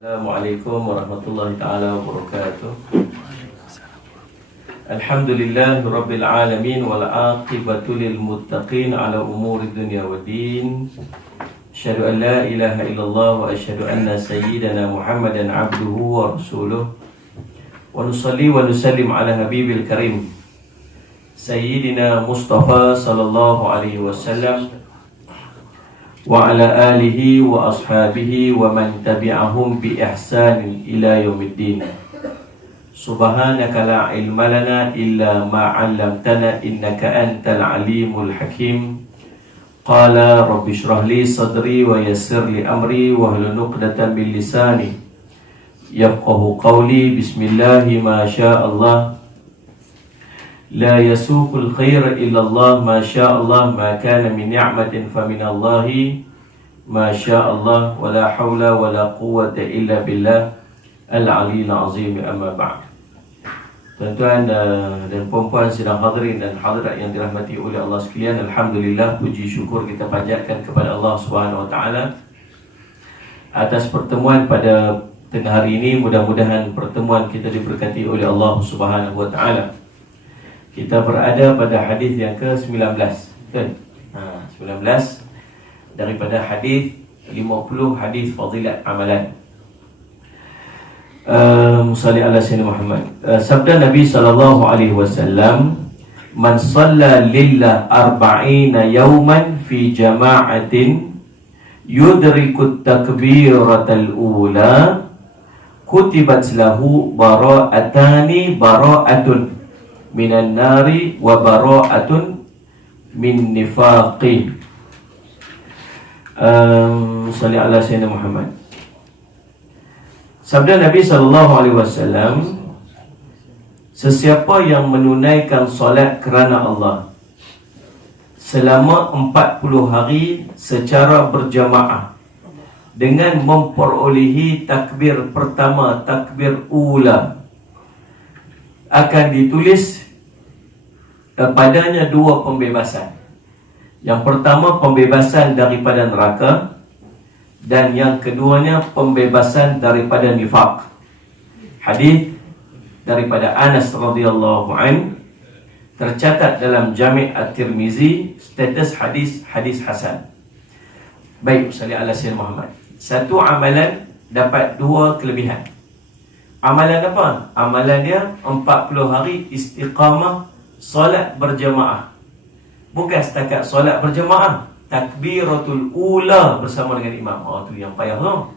Assalamualaikum warahmatullahi ta'ala wabarakatuh. Alhamdulillahi rabbil alamin wal aqibatu lil muttaqin ala umuri dunya waddin. Asyhadu an la ilaha illallah wa asyhadu anna sayyidana Muhammadan abduhu wa rasuluh. Wa nusalli wa nusallim ala habibil karim Sayyidina Mustafa sallallahu alaihi wasallam wa ala alihi wa ashabihi wa man tabi'ahum bi ihsanin ila yaumiddin. Subhanaka la ilma lana illa ma 'allamtana innaka antal alimul hakim. Qala rabbi shrah li sadri wa yassir li amri wahlul 'uqdatam min lisani yafqahu qawli. Bismillahi ma syaa Allah. La yasuqul khair illa Allah, ma syaa Allah, ma kana min ni'matin fa min Allahi, ma syaa Allah, wa la hawla wa la quwwata illa billah al-'aliyyil 'azim. Amma ba'd. Tuan-tuan dan puan-puan sidang hadirin dan hadirat yang dirahmati oleh Allah sekalian, alhamdulillah, puji syukur kita panjatkan kepada Allah Subhanahu wa taala atas pertemuan pada tengah hari ini. Mudah-mudahan pertemuan kita diberkati oleh Allah Subhanahu wa taala. Kita berada pada hadis yang ke-19, betul? 19 daripada hadis 50 hadis fadilat amalan. Musalli ala sayyidina Muhammad. Sabda Nabi sallallahu alaihi wasallam, "Man shalla lillah 40 yawman fi jama'atin yudrikut takbiratal ula kutibat lahu bara'atun minan nari wa bara'atun min nifaqi." Salli ala sayyidina Muhammad. Sabda Nabi sallallahu alaihi wasallam, sesiapa yang menunaikan solat kerana Allah selama 40 hari secara berjamaah dengan memperolehi takbir pertama, takbir ula, akan ditulis padanya dua pembebasan. Yang pertama, pembebasan daripada neraka, dan yang keduanya pembebasan daripada nifaq. Hadis daripada Anas radhiyallahu an tercatat dalam Jami' At-Tirmizi, status hadis hasan. Baik, salli ala sayyidina Muhammad. Satu amalan dapat dua kelebihan. Amalan apa? Amalan dia 40 hari istiqamah solat berjamaah. Bukan setakat solat berjamaah, takbiratul ula bersama dengan imam. Oh, tu yang payah tu.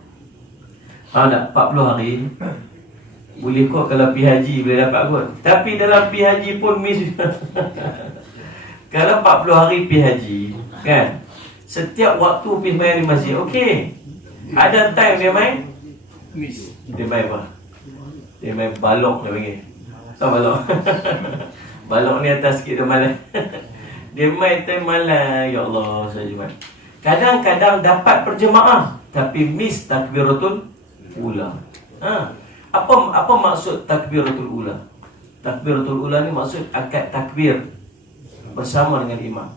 Faham tak? 40 hari boleh kot kalau pergi haji boleh dapat kot. Tapi dalam pergi haji pun miss. Kalau 40 hari pergi haji, kan, setiap waktu pergi main di masjid, okey. Ada time dia main miss. Dia main apa? Dia main balok, dia panggil. Tahu balok? Balok ni atas sikit dia malas. Dia main time malas. Ya Allah, saya main. Kadang-kadang dapat berjemaah tapi miss takbiratul ula. Apa maksud takbiratul ula? Takbiratul ula ni maksud angkat takbir bersama dengan imam.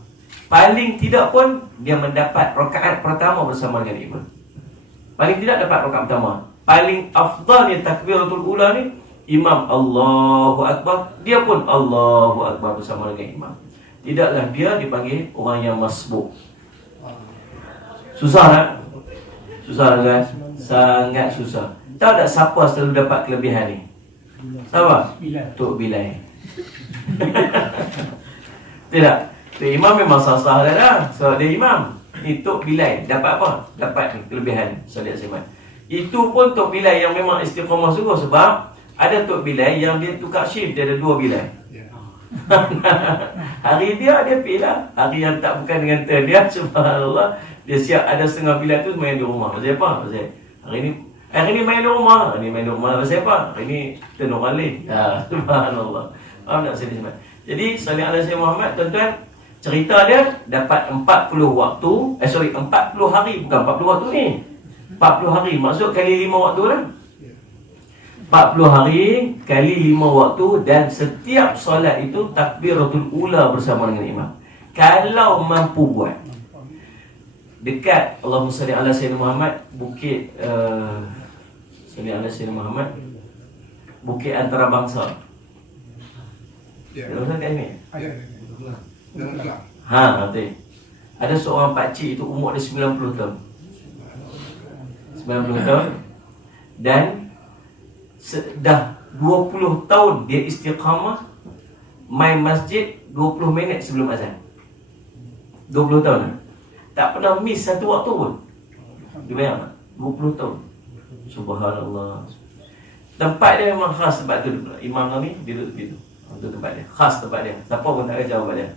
Paling tidak pun dia mendapat rakaat pertama bersama dengan imam. Paling tidak dapat rakaat pertama. Paling afdalnya takbiratul ula ni, imam Allahu Akbar, dia pun Allahu Akbar bersama dengan imam. Tidaklah dia dipanggil orang yang masbuk. Susah tak? Susah kan? Sangat susah. Tahu tak siapa selalu dapat kelebihan ni? Siapa? Tok Bilal. Tidak. Tok Imam memang sah-sah dah. Sebab dia imam. Ni Tok Bilal dapat apa? Dapat kelebihan solat Jumaat. Itu pun Tok Bilal yang memang istiqamah sungguh. Sebab ada Tok Bilal yang dia tukar shift. Dia ada dua Bilal. Hari dia pergi lah. Hari yang tak bukan dengan turn dia, subhanallah, dia siap ada setengah Bilal tu main di rumah. Pasal apa? Pasal hari ni main di rumah. Hari ni main di rumah. Pasal apa? Hari ni turn orang lain. Subhanallah. Faham tak saya? Jadi salli ala sayyidina Muhammad, tuan-tuan, cerita dia dapat 40 waktu, 40 hari, bukan 40 waktu ni. 40 hari maksud kali 5 waktu lah. 40 hari kali 5 waktu, dan setiap solat itu takbiratul ula bersama dengan imam. Kalau mampu buat dekat Allahumma salli ala sayyidina Muhammad, bukit ala Sayyidina Muhammad, Bukit Antarabangsa. Ya. Dengar kat ni? Ya. Dalam Kelang. Betul. Ada seorang pakcik itu umur dia 90 tahun. 90 tahun. Dan dah 20 tahun dia istiqamah main masjid 20 minit sebelum azan. 20 tahun. Tak pernah miss satu waktu pun. Dia bayang tak? 20 tahun. Subhanallah. Tempat dia memang khas tempat tu. Imam kami dia duduk situ. Itu tempat dia. Khas tempat dia. Siapa pun tak kacau tempat dia.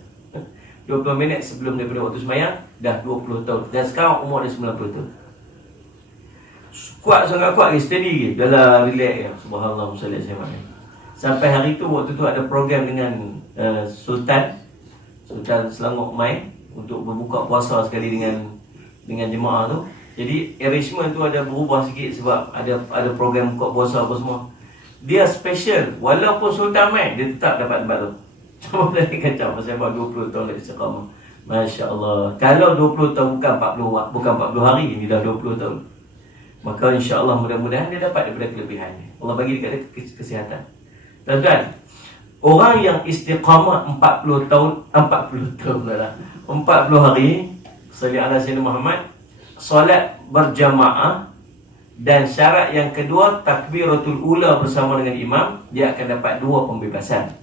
20 minit sebelum daripada waktu semayang, dah 20 tahun. Dan sekarang umur dia 90 tahun. Kuat, sangat kuat lagi, steady lagi. Dah lah, relax ya. Subhanallah, sallallahu alaihi wasallam. Sampai hari tu, waktu tu ada program dengan Sultan Selangor main untuk berbuka puasa sekali dengan jemaah tu. Jadi arrangement tu ada berubah sikit sebab ada program buka puasa apa semua. Dia special, walaupun Sultan main, dia tetap dapat tempat tu. Cuma tadi kacau pasal buat 20 tahun lagi istiqamah. Masya Allah. Kalau 20 tahun bukan 40 hari, ini dah 20 tahun. Maka insya-Allah mudah-mudahan dia dapat daripada kelebihannya. Allah bagi dekat dia kesihatan. Tuan-tuan, orang yang istiqamah 40 tahun lah. 40 hari salli ala Sayyidina Muhammad, solat berjamaah, dan syarat yang kedua takbiratul ula bersama dengan imam, dia akan dapat 2 pembebasan.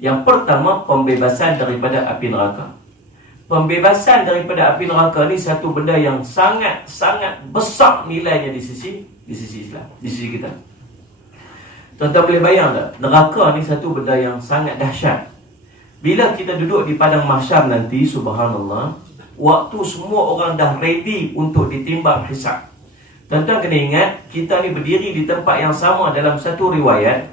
Yang pertama, pembebasan daripada api neraka. Pembebasan daripada api neraka ni satu benda yang sangat-sangat besar nilainya di sisi Islam, di sisi kita. Tuan-tuan boleh bayang tak? Neraka ni satu benda yang sangat dahsyat. Bila kita duduk di padang mahsyar nanti, subhanallah, waktu semua orang dah ready untuk ditimbang hisab. Tuan-tuan kena ingat, kita ni berdiri di tempat yang sama dalam satu riwayat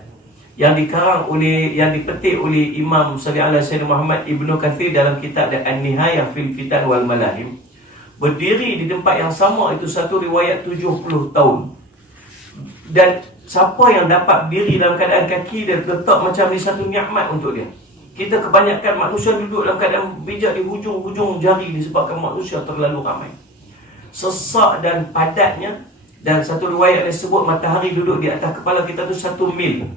yang dipetik oleh Imam sallallahu alaihi wasallam Muhammad Ibnu Katsir dalam kitab An-Nihayah fil Fitan wal Malahim. Berdiri di tempat yang sama itu satu riwayat 70 tahun. Dan siapa yang dapat berdiri dalam keadaan kaki dia letak macam ni, satu nikmat untuk dia. Kita kebanyakan manusia duduk dalam keadaan bijak di hujung-hujung jari disebabkan manusia terlalu ramai. Sesak dan padatnya, dan satu riwayat yang sebut matahari duduk di atas kepala kita tu 1 mil.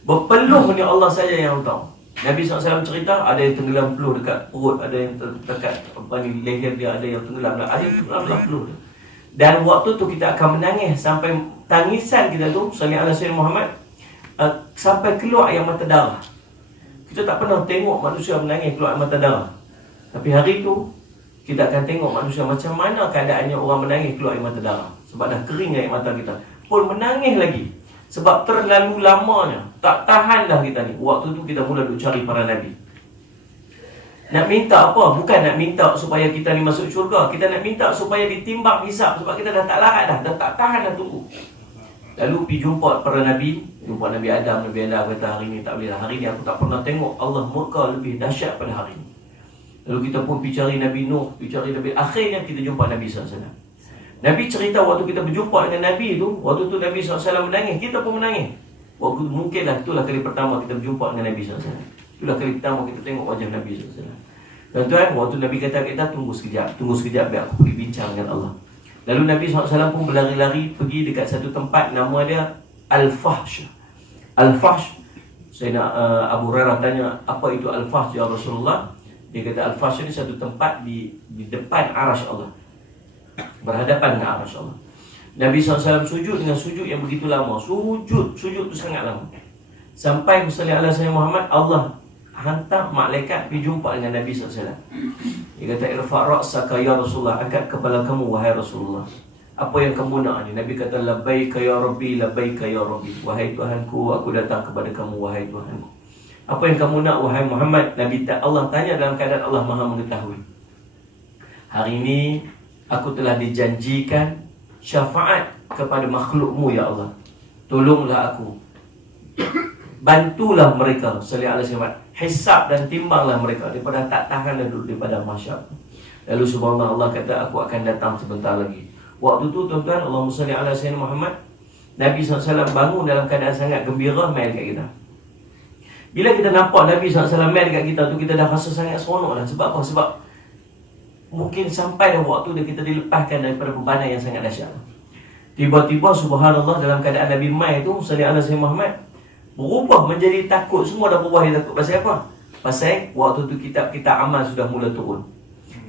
Berpeluh ni Allah saja yang tahu. Nabi SAW cerita, ada yang tenggelam peluh dekat perut, ada yang dekat leher dia, ada yang tenggelam, ada yang tenggelam dalam peluh. Dan waktu tu kita akan menangis sampai tangisan kita tu, sallallahu alaihi wasallam Muhammad, sampai keluar air mata darah. Kita tak pernah tengok manusia menangis keluar air mata darah. Tapi hari tu kita akan tengok manusia macam mana keadaannya orang menangis keluar air mata darah. Sebab dah kering air mata kita, pun menangis lagi. Sebab terlalu lamanya, tak tahan dah kita ni. Waktu tu kita mula duk cari para Nabi. Nak minta apa? Bukan nak minta supaya kita ni masuk syurga. Kita nak minta supaya ditimbang hisab. Sebab kita dah tak larat dah tak tahan dah tunggu. Lalu pergi jumpa para Nabi. Jumpa Nabi Adam. Nabi Adam kata, hari ni tak boleh lah. Hari ni aku tak pernah tengok Allah murka lebih dahsyat pada hari ni. Lalu kita pun pergi cari Nabi Nuh, pergi cari Nabi. Akhirnya kita jumpa Nabi SAW. Nabi cerita waktu kita berjumpa dengan Nabi tu, waktu tu Nabi SAW menangis, kita pun menangis. Waktu mungkinlah itulah kali pertama kita berjumpa dengan Nabi SAW. Itulah kali pertama kita tengok wajah Nabi SAW. Tuan-tuan, waktu Nabi kata kita tunggu sekejap biar aku pergi bincang dengan Allah. Lalu Nabi SAW pun berlari-lari pergi dekat satu tempat, nama dia Al-Fahsh. Al-Fahsh, Abu Hurairah tanya, apa itu Al-Fahsh ya Rasulullah? Dia kata Al-Fahsh ni satu tempat di depan arasy Allah, berhadapan dengan arasy Allah. Nabi SAW sujud dengan sujud yang begitu lama. Sujud tu sangat lama. Sampai sallallahu alaihi wasallam Muhammad, Allah hantar malaikat pergi jumpa dengan Nabi SAW. Dia kata, irfa' ra'saka ya Rasulullah, angkat kepala kamu wahai Rasulullah. Apa yang kamu nak ni? Nabi kata, labbaika ya Rabbi, labbaika ya Rabbi. Wahai Tuhanku, aku datang kepada kamu wahai Tuhanku. Apa yang kamu nak wahai Muhammad? Allah tanya dalam keadaan Allah Maha mengetahui. Hari ini aku telah dijanjikan syafaat kepada makhlukmu ya Allah. Tolonglah aku, bantulah mereka sallallahu alaihi wasallam, hisab dan timbanglah mereka daripada tak tahan dan duduk daripada masyarakat. Lalu subhanallah, Allah kata aku akan datang sebentar lagi. Waktu tu tuan-tuan, Allahumma salli ala sayyidina Muhammad, Nabi SAW bangun dalam keadaan sangat gembira, main dekat kita. Bila kita nampak Nabi SAW main dekat kita tu, kita dah rasa sangat seronok dah. Sebab apa? Sebab mungkin sampai dah waktu dia kita dilepaskan daripada bebanan yang sangat dahsyat. Tiba-tiba subhanallah dalam keadaan Nabi mai tu sallallahu alaihi Muhammad berubah menjadi takut. Semua dah berubah dia takut. Pasal apa? Pasal waktu tu kitab-kitab amal sudah mula turun.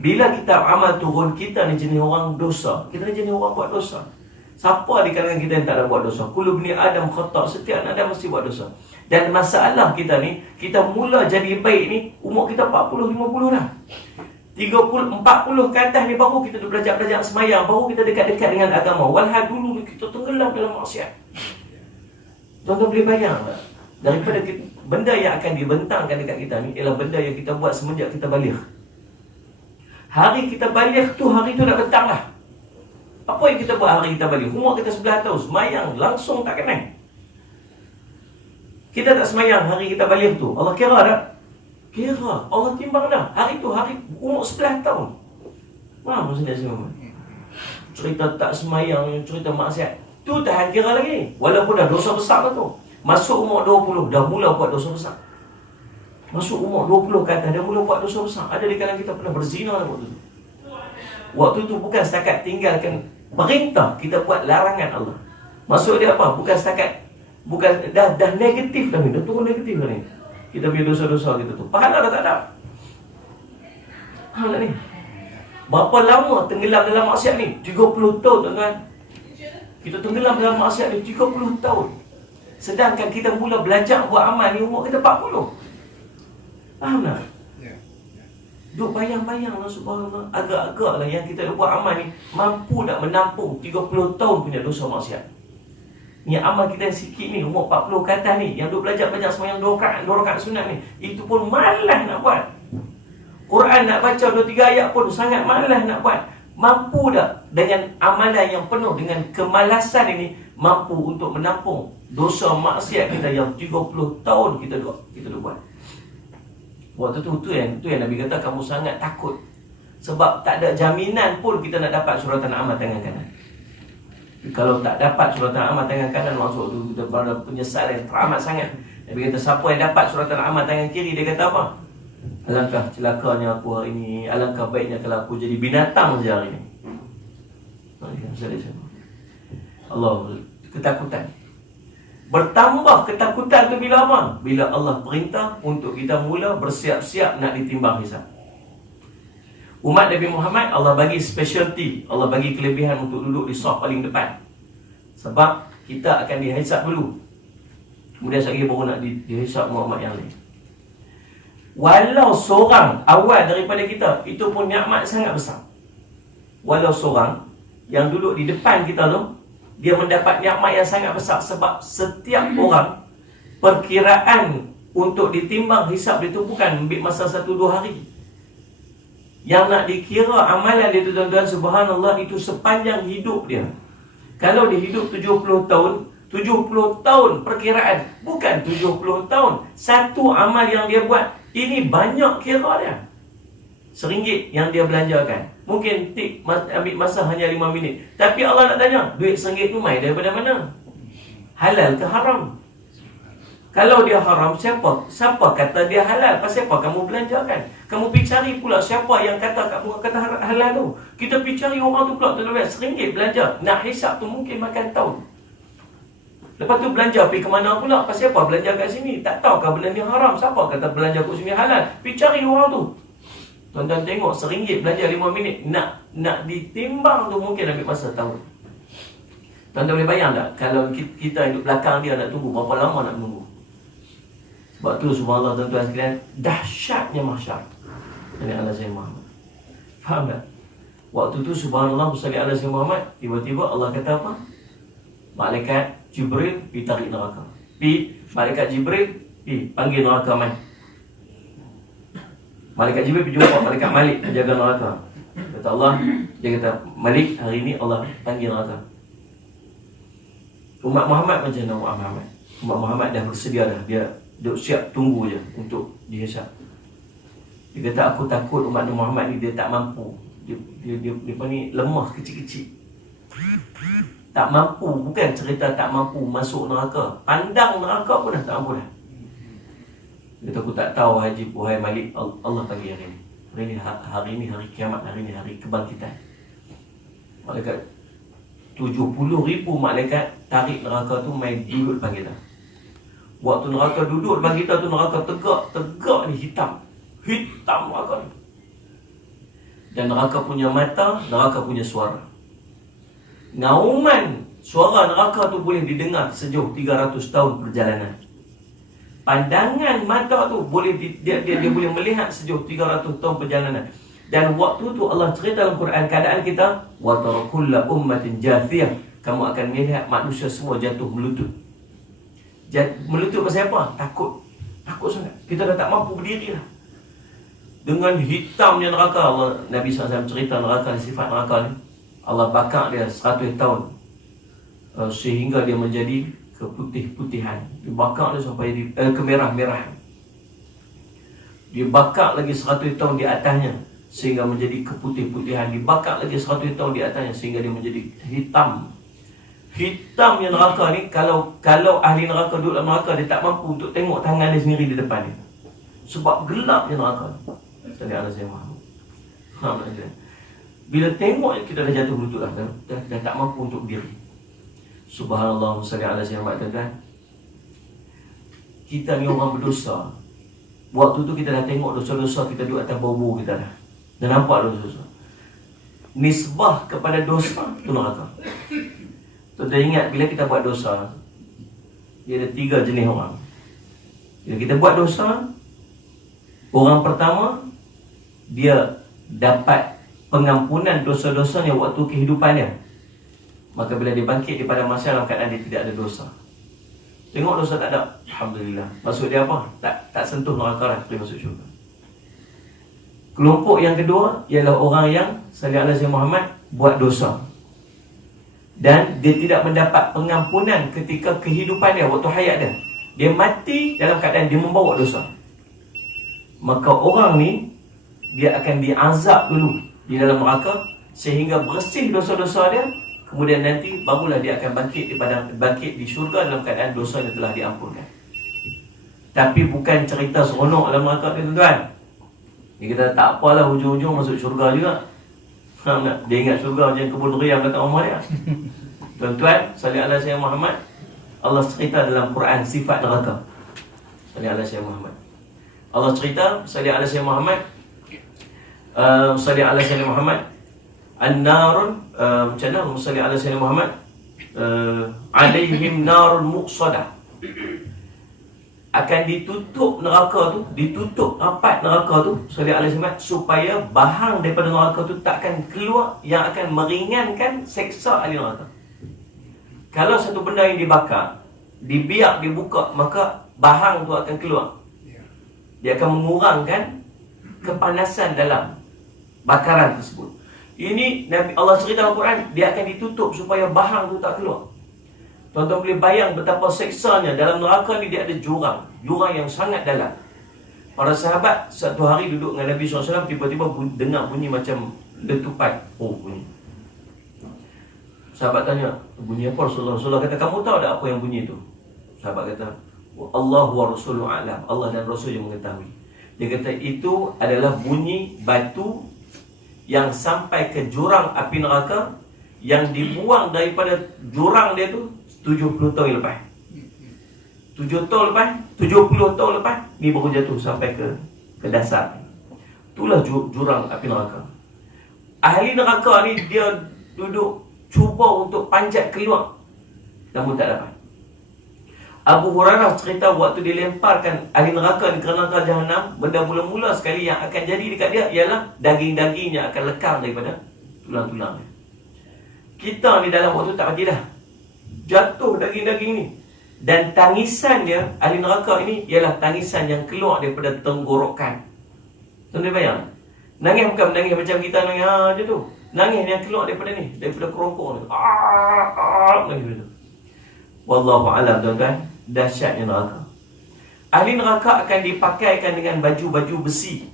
Bila kitab amal turun, kita ni jenis orang dosa. Kita ni jenis orang buat dosa. Siapa di kalangan kita yang tak ada buat dosa? Kullu bani Adam khata', setiap anak Adam mesti buat dosa. Dan masalah kita ni, kita mula jadi baik ni umur kita 40 50 dah. 30 40 ke atas ni baru kita belajar semayang, baru kita dekat-dekat dengan agama. Walhal dulu ni kita tenggelam dalam maksiat. Tuan-tuan boleh bayang tak? Daripada benda yang akan dibentangkan dekat kita ni ialah benda yang kita buat semenjak kita balik. Hari kita balik tu, hari tu nak bentang lah. Apa yang kita buat hari kita balik? Umur kita 11 tahun, semayang langsung tak kenal. Kita tak semayang hari kita balik tu, Allah kira tak? Kira, Allah timbang dah. Hari tu, hari umur 11 tahun. Faham maksudnya semua? Cerita tak semayang, cerita maksiat, tu tahan kira lagi. Walaupun dah dosa besar lah tu. Masuk umur 20, dah mula buat dosa besar. Masuk umur 20 ke atas, dah mula buat dosa besar. Ada di kalangan kita pernah berzina waktu tu. Waktu tu bukan setakat tinggalkan perintah, kita buat larangan Allah. Maksud dia apa? Bukan setakat, bukan dah negatif dah ni, dah turun negatif dah ni. Kita punya dosa-dosa kita tu, pahala dah tak ada. Pahala ni. Berapa lama tenggelam dalam maksiat ni? 30 tahun tuan-tuan. Kita tenggelam dalam maksiat ni 30 tahun. Sedangkan kita mula belajar buat amal ni umur kita 40. Faham tak? Ya. Duk bayang-bayang lah subhanallah. Agak-agak lah yang kita buat amal ni mampu tak menampung 30 tahun punya dosa maksiat. Ni amal kita yang sikit ni, umur 40 ke atas ni, yang duk belajar semayang 2 rakaat sunat ni, itu pun malas nak buat. Quran nak baca 2-3 ayat pun sangat malas nak buat. Mampu tak dengan amalan yang penuh dengan kemalasan ini mampu untuk menampung dosa maksiat kita yang 30 tahun kita duk buat. Waktu tu yang Nabi kata kamu sangat takut. Sebab tak ada jaminan pun kita nak dapat suratan amal tangan kanan. Kalau tak dapat suratan amal tangan kanan, maksud tu kita berada penyesalan yang teramat sangat. Nabi kata siapa yang dapat suratan amal tangan kiri, dia kata apa? Alangkah celakanya aku hari ini, alangkah baiknya kalau aku jadi binatang saja hari ini. Allah, ketakutan. Bertambah ketakutan tu bila apa? Bila Allah perintah untuk kita mula bersiap-siap nak ditimbang hisab. Umat Nabi Muhammad, Allah bagi specialty, Allah bagi kelebihan untuk duduk di saf paling depan. Sebab kita akan dihisab dulu, kemudian sekali baru nak dihisab umat yang lain. Walau seorang awal daripada kita, itu pun nikmat sangat besar. Walau seorang yang duduk di depan kita tu, dia mendapat nikmat yang sangat besar. Sebab setiap orang, perkiraan untuk ditimbang hisab dia tu bukan ambil masa 1-2 hari. Yang nak dikira amalan dia tu tuan-tuan, subhanallah, itu sepanjang hidup dia. Kalau dia hidup 70 tahun, 70 tahun perkiraan, bukan 70 tahun. Satu amal yang dia buat, ini banyak kira dia. RM1 yang dia belanjakan, mungkin ambil masa hanya 5 minit. Tapi Allah nak tanya, duit RM1 tu mai daripada mana? Halal ke haram? Kalau dia haram, siapa kata dia halal? Pasal apa kamu belanjakan? Kamu pergi cari pula siapa yang kata halal tu. Kita pergi cari orang tu pula, RM1 belanja. Nak hisap tu mungkin makan tahun. Lepas tu belanja pergi ke mana pula? Pasal apa belanja kat sini? Tak tahukah benda ni haram? Siapa kata belanja kat sini halal? Pergi cari orang tu. Tuan-tuan tengok, RM1 belanja 5 minit. Nak ditimbang tu mungkin ambil masa tahun. Tuan-tuan boleh bayang tak? Kalau kita duduk belakang dia nak tunggu, berapa lama nak tunggu? Sebab tu subhanallah tuan-tuan sekalian, dahsyatnya mahsyar. Ini Allah Sayyidina Muhammad. Faham tak? Waktu tu subhanallah sallallahu alaihi Muhammad, tiba-tiba Allah kata apa? Malaikat Jibril pergi tarik neraka. Malaikat Jibril pergi panggil neraka mai. Malaikat Jibril pergi jumpa Malaikat Malik penjaga neraka. Kata Allah, dia kata, Malik, hari ini Allah panggil neraka. Umat Muhammad macam mana umat Muhammad? Umat Muhammad dah bersedia dah. Dia siap tunggu je untuk dihisab. Dia kata, aku takut umat Muhammad ni dia tak mampu. Dia ni lemah kecil-kecil. Tak mampu, bukan cerita tak mampu masuk neraka. Pandang neraka pun dah tak mampu dah. Dia kata, aku tak tahu wahai Malik, Allah panggil hari ini. Hari ini hari kiamat, hari ini hari kebangkitan. Malaikat 70,000 malaikat tarik neraka tu main duduk depan kita. Waktu neraka duduk depan kita tu, neraka tegak ni hitam neraka ni. Dan neraka punya mata, neraka punya suara. Nauman suara neraka tu boleh didengar sejauh 300 tahun perjalanan. Pandangan mata tu boleh dia boleh melihat sejauh 300 tahun perjalanan. Dan waktu tu Allah cerita dalam Quran keadaan kita, wa tarakulla ummatin jathiyah, kamu akan melihat manusia semua jatuh melutut. Melutut pasal apa? Takut sangat. Kita dah tak mampu berdiri lah. Dengan hitamnya neraka, Nabi SAW cerita neraka, sifat neraka ni, Allah bakar dia 100 tahun sehingga dia menjadi keputih-putihan. Dibakar dia sampai kemerah-merahan. Dibakar lagi 100 tahun di atasnya sehingga menjadi keputih-putihan. Dibakar lagi 100 tahun di atasnya sehingga dia menjadi hitam. Hitamnya neraka ni, kalau ahli neraka duduk dalam neraka, dia tak mampu untuk tengok tangan dia sendiri di depan dia. Sebab gelapnya neraka ni. Tadi Allah saya mahu. Bila tengok kita dah jatuh lutut lah, dah tak mampu untuk berdiri. Subhanallah, salli ala sayyidina. Kita ni orang berdosa. Waktu tu kita dah tengok dosa-dosa kita duduk atas bau-bau kita dah. Dah nampak dosa-dosa. Nisbah kepada dosa tu neraka. Tuan ingat bila kita buat dosa, dia ada 3 jenis orang. Bila kita buat dosa, orang pertama, dia dapat pengampunan dosa-dosanya waktu kehidupan dia. Maka bila dia bangkit di padang mahsyar dalam keadaan dia tidak ada dosa. Tengok dosa tak ada, alhamdulillah. Maksud dia apa? Tak sentuh neraka lah, boleh masuk syurga. Kelompok yang kedua ialah orang yang sallallahu alaihi Muhammad buat dosa, dan dia tidak mendapat pengampunan ketika kehidupan dia, waktu hayat dia. Dia mati dalam keadaan dia membawa dosa. Maka orang ni, dia akan diazab dulu di dalam neraka sehingga bersih dosa-dosa dia. Kemudian nanti barulah dia akan bangkit di syurga dalam keadaan dosa yang telah diampunkan. Tapi bukan cerita seronok dalam neraka ni, tuan-tuan. Dia kata tak apalah, hujung-hujung masuk syurga juga. Dia ingat syurga macam kebun riam dekat rumah dia. Tuan-tuan, sallallahu alaihi Muhammad, Allah cerita dalam Quran sifat neraka. Sallallahu alaihi Muhammad. Allah cerita sallallahu alaihi Muhammad, sallallahu alaihi Muhammad, an-narun, macam mana sallallahu alaihi Muhammad, alaihim narun muqsadah. Akan ditutup neraka tu, ditutup rapat neraka tu sallallahu alaihi Muhammad, supaya bahang daripada neraka tu takkan keluar yang akan meringankan seksa ahli neraka. Kalau satu benda yang dibakar, dibiak, dibuka, maka bahang tu akan keluar. Dia akan mengurangkan kepanasan dalam bakaran tersebut. Ini Nabi Allah cerita dalam Quran, dia akan ditutup supaya bahang tu tak keluar. Tuan-tuan boleh bayang betapa seksanya. Dalam neraka ni dia ada jurang yang sangat dalam. Para sahabat satu hari duduk dengan Nabi SAW, tiba-tiba dengar bunyi macam letupan. Bunyi. Sahabat tanya, bunyi apa Rasulullah? Rasulullah kata, kamu tahu tak apa yang bunyi itu? Sahabat kata, Allah wa Rasuluhu a'lam. Allah dan Rasul yang mengetahui. Dia kata, itu adalah bunyi batu yang sampai ke jurang api neraka, yang dibuang daripada jurang dia tu 70 tahun lepas. 70 tahun lepas ni baru jatuh sampai ke dasar. Itulah jurang api neraka. Ahli neraka ni dia duduk cuba untuk panjat keluar, namun tak dapat. Abu Hurairah cerita waktu dilemparkan ahli neraka di neraka Jahannam, benda mula-mula sekali yang akan jadi dekat dia ialah daging-dagingnya akan lekang daripada tulang-tulangnya. Kita ni dalam waktu tak mati dah, jatuh daging-daging ni. Dan tangisan dia, ahli neraka ini, ialah tangisan yang keluar daripada tenggorokan. Tuan-tuan bayang, nangis bukan menangis macam kita nangis macam tu. Nangis yang keluar daripada ni, daripada kerongkong ni. Nangis macam tu. Wallahu a'lam, tuan-tuan. Dahsyatnya neraka. Ahli neraka akan dipakaikan dengan baju-baju besi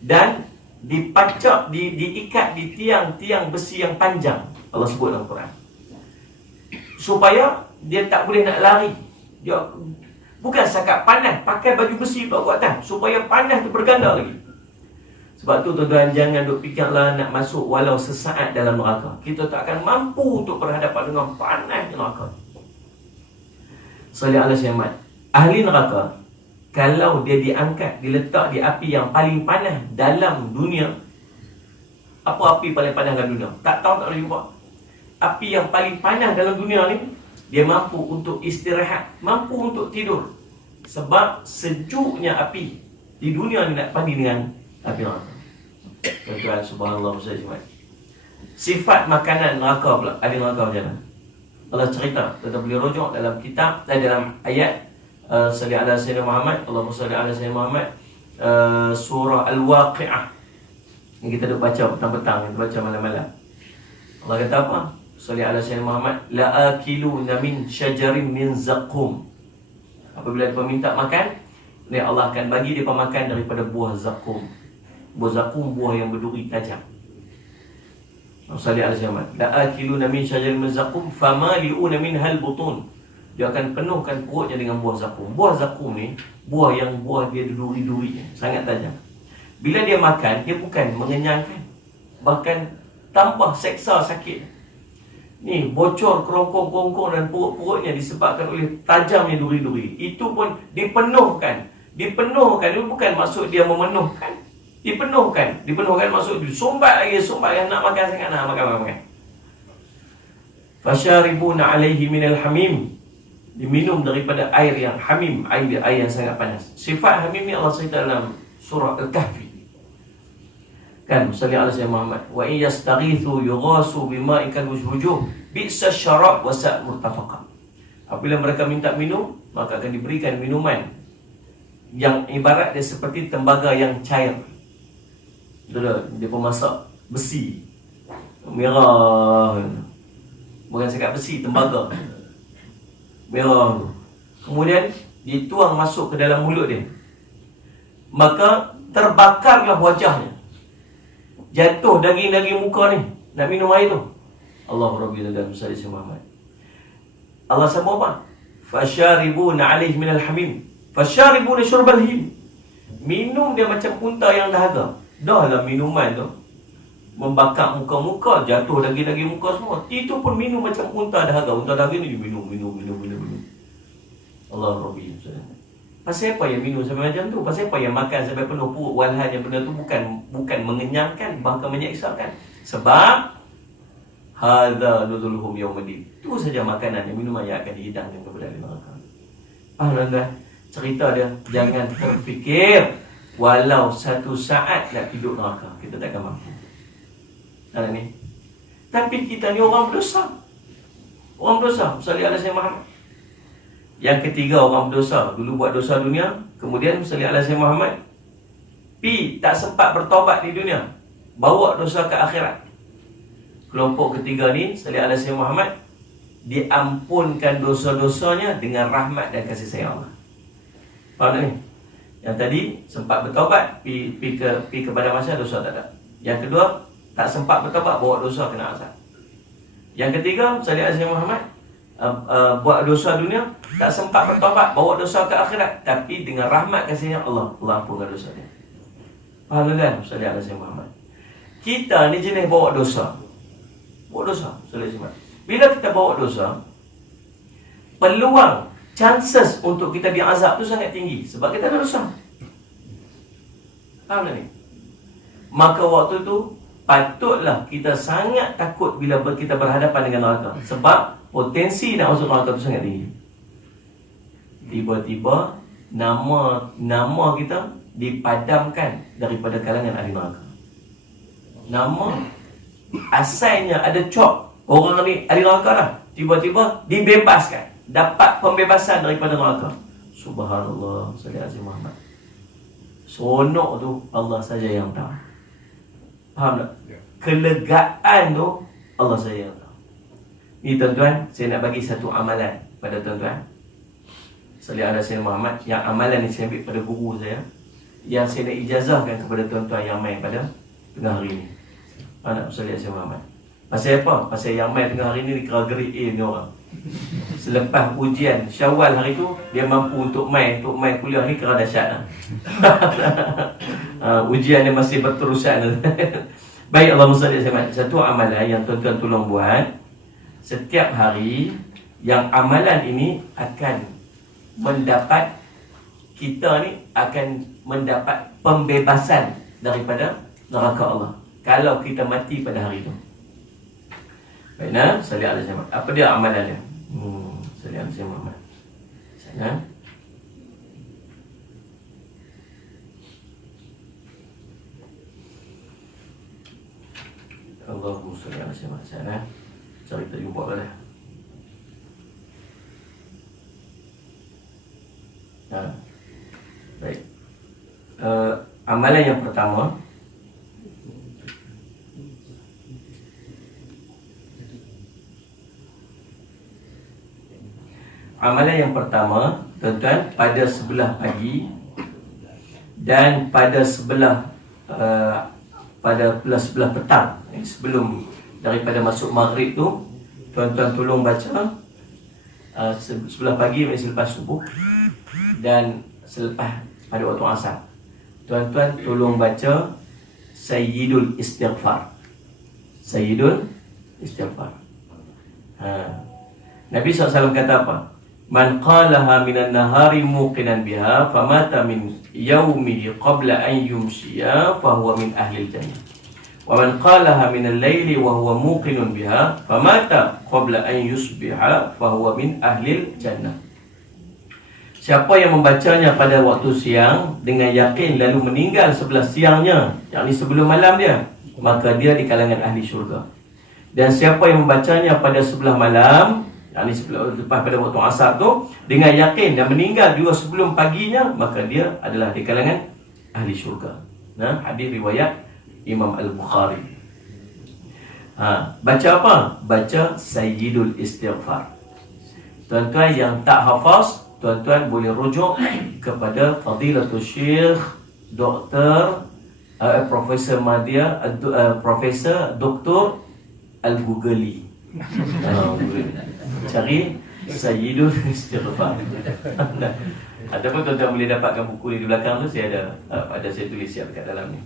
dan dipacak, diikat di tiang-tiang besi yang panjang. Allah sebut dalam Quran, supaya dia tak boleh nak lari. Dia bukan sakat panas, pakai baju besi bawa ke atas supaya panas tu berganda lagi. Sebab tu tuan-tuan, jangan duk fikirlah nak masuk walau sesaat dalam neraka. Kita tak akan mampu untuk berhadapan dengan panas neraka. Salih ala Muhammad. Ahli neraka, kalau dia diangkat, diletak di api yang paling panas dalam dunia. Apa api paling panas dalam dunia? Tak tahu, tak boleh jumpa. Api yang paling panas dalam dunia ni, dia mampu untuk istirahat, mampu untuk tidur. Sebab sejuknya api di dunia ni nak banding dengan api neraka. Tuan-tuan, subhanallah, Ustaz Jumat. Sifat makanan neraka pula, ahli neraka macam mana? Allah cerita, kita boleh rujuk dalam kitab, dalam ayat Salli ala Sayyidina Muhammad, Allahumma salli ala Sayyidina Muhammad, surah Al-Waqi'ah yang kita duk baca petang-petang, kita baca malam-malam. Allah kata apa? Salli ala Sayyidina Muhammad, la'akiluna min syajarin min zaqqum. Apabila dia minta makan, Allah akan bagi dia makan daripada buah zakum. Buah zakum, buah yang berduri tajam. Salli ala Sayyidina Muhammad, la'akiluna min syajarin min zaqqum famali'una minhal butun. Dia akan penuhkan perutnya dengan buah zakum. Buah zakum ni, buah dia duri-duri, sangat tajam. Bila dia makan, dia bukan mengenyangkan, bahkan tambah seksa sakit. Ni bocor kerongkong-kerongkong dan perut-perutnya disebabkan oleh tajamnya duri-duri. Itu pun dipenuhkan. Dipenuhkan itu bukan maksud dia memenuhkan. Dipenuhkan maksud dia sumbat lagi, nak makan sangat, nak makan. Fasharibuna alaihi minal hamim. Diminum daripada air yang hamim, air yang sangat panas. Sifat hamim ni Allah cerita dalam surah Al-Kahfi. Kan, salli ala Sayyidina Muhammad, wa in yastaghithu yughasu bima'in kalwujuh bi'sa syarab wa sa' murtafaqa. Apabila mereka minta minum, maka akan diberikan minuman yang ibarat dia seperti tembaga yang cair. Dia pemasak besi merah, bukan cakap besi, tembaga merah tu. Kemudian dituang masuk ke dalam mulut dia, maka terbakarlah wajahnya, jatuh daging-daging muka ni, nak minum air tu. Allah Rabbi dan Musa Muhammad. Allah sama apa? Fasharibuna alaihi minal hamim. Fasharibuna syurbal him. Minum dia macam unta yang dahaga. Dah lah minuman tu membakar muka-muka, jatuh daging-daging muka semua. Itu pun minum macam unta dahaga. Unta dahaga ni minum. Allah Rabbi. Pasal apa yang minum sampai macam tu? Pasal apa yang makan sampai penuh perut? Walhal yang benda tu bukan mengenyangkan, bahkan menyeksakan. Sebab hadza nuzuluhum yaumiddin. Itu saja makanan dan minuman yang akan dihidangkan kepada ahli neraka. Faham tuan-tuan? Cerita dia, jangan terfikir walau satu saat nak hidup neraka, kita takkan mampu. Ada ni. Tapi kita ni orang berdosa. Orang berdosa. Salli ala Sayyidina Muhammad. Yang ketiga, orang berdosa. Dulu buat dosa dunia, kemudian salli ala Sayyidina Muhammad, tak sempat bertobat di dunia, bawa dosa ke akhirat. Kelompok ketiga ni, salli ala Sayyidina Muhammad, diampunkan dosa-dosanya dengan rahmat dan kasih sayang Allah. Faham tak ni? Yang tadi sempat bertobat, pi kepada masa dosa tak ada. Yang kedua, tak sempat bertobat, bawa dosa kena azab. Yang ketiga, salli ala Sayyidina Muhammad, buat dosa dunia, tak sempat bertobat, bawa dosa ke akhirat, tapi dengan rahmat kasihnya Allah ampunkan dosa dia. Faham kan? Salli ala Sayyidina Muhammad. Kita ni jenis bawa dosa. Salli ala Muhammad. Bila kita bawa dosa, peluang, chances untuk kita diazab tu sangat tinggi, sebab kita ada dosa. Faham tak ni? Maka waktu tu patutlah kita sangat takut bila kita berhadapan dengan neraka, sebab potensi nak masuk neraka tu sangat tinggi. Tiba-tiba nama kita dipadamkan daripada kalangan ahli neraka. Nama asalnya ada cop, orang ni ahli neraka dah, tiba-tiba dibebaskan, dapat pembebasan daripada neraka. Subhanallah, sallallahu alaihi Muhammad. Seronok tu Allah saja yang tahu. Faham tak? Kelegaan tu Allah saja yang tahu. Ni tuan-tuan, saya nak bagi satu amalan pada tuan-tuan. Salli ala Sayyidina Muhammad. Yang amalan ni saya ambil pada guru saya, yang saya nak ijazahkan kepada tuan-tuan yang main pada tengah hari ni. Salli ala Sayyidina Muhammad. Pasal apa? Pasal yang main tengah hari ni dikira grade A ni orang. Selepas ujian Syawal hari tu, dia mampu untuk main kuliah ni kira dahsyat lah. Ujian dia masih berterusan. Baik, Allahumma salli alaihi wasallam. Satu amalan yang tuan-tuan tolong buat setiap hari, yang amalan ini akan mendapat, kita ni akan mendapat pembebasan daripada neraka Allah kalau kita mati pada hari itu. Baiklah, salli alaihi wasallam. Apa dia amalan dia? Salli alaihi wasallam. Sana. Allahumma salli alaihi wasallam. Sana. Cari tak jumpa dah. Baik. Amalan yang pertama, tuan-tuan, pada sebelah pagi dan pada sebelah petang, sebelum daripada masuk maghrib tu, tuan-tuan tolong baca sebelah pagi, selepas subuh, dan selepas pada waktu asar, tuan-tuan tolong baca Sayyidul Istighfar. Sayyidul Istighfar. Nabi SAW kata apa? Man qalaha minan nahari muqinan biha famata min yaumihi qabla an yumsiya fahuwa min ahli jannah. Wa man qalaha minal laili wa huwa muqinun biha famata qabla an yusbiha fahuwa min ahli jannah. Siapa yang membacanya pada waktu siang dengan yakin lalu meninggal sebelah siangnya, yakni sebelum malam dia, maka dia di kalangan ahli syurga. Dan siapa yang membacanya pada sebelah malam, yakni lepas pada waktu asar tu, dengan yakin dan meninggal juga sebelum paginya, maka dia adalah di kalangan ahli syurga. Hadis riwayat Imam Al-Bukhari. Baca apa? Baca Sayyidul Istighfar. Tuan-tuan yang tak hafaz, tuan-tuan boleh rujuk kepada Fadilatul Syekh Dr. Profesor Madya, Profesor Dr. Al-Ghugeli. Cari Sayyidul Istighfar. Ataupun tuan-tuan boleh dapatkan buku ni di belakang tu, saya ada saya tulis siap dekat dalam ni.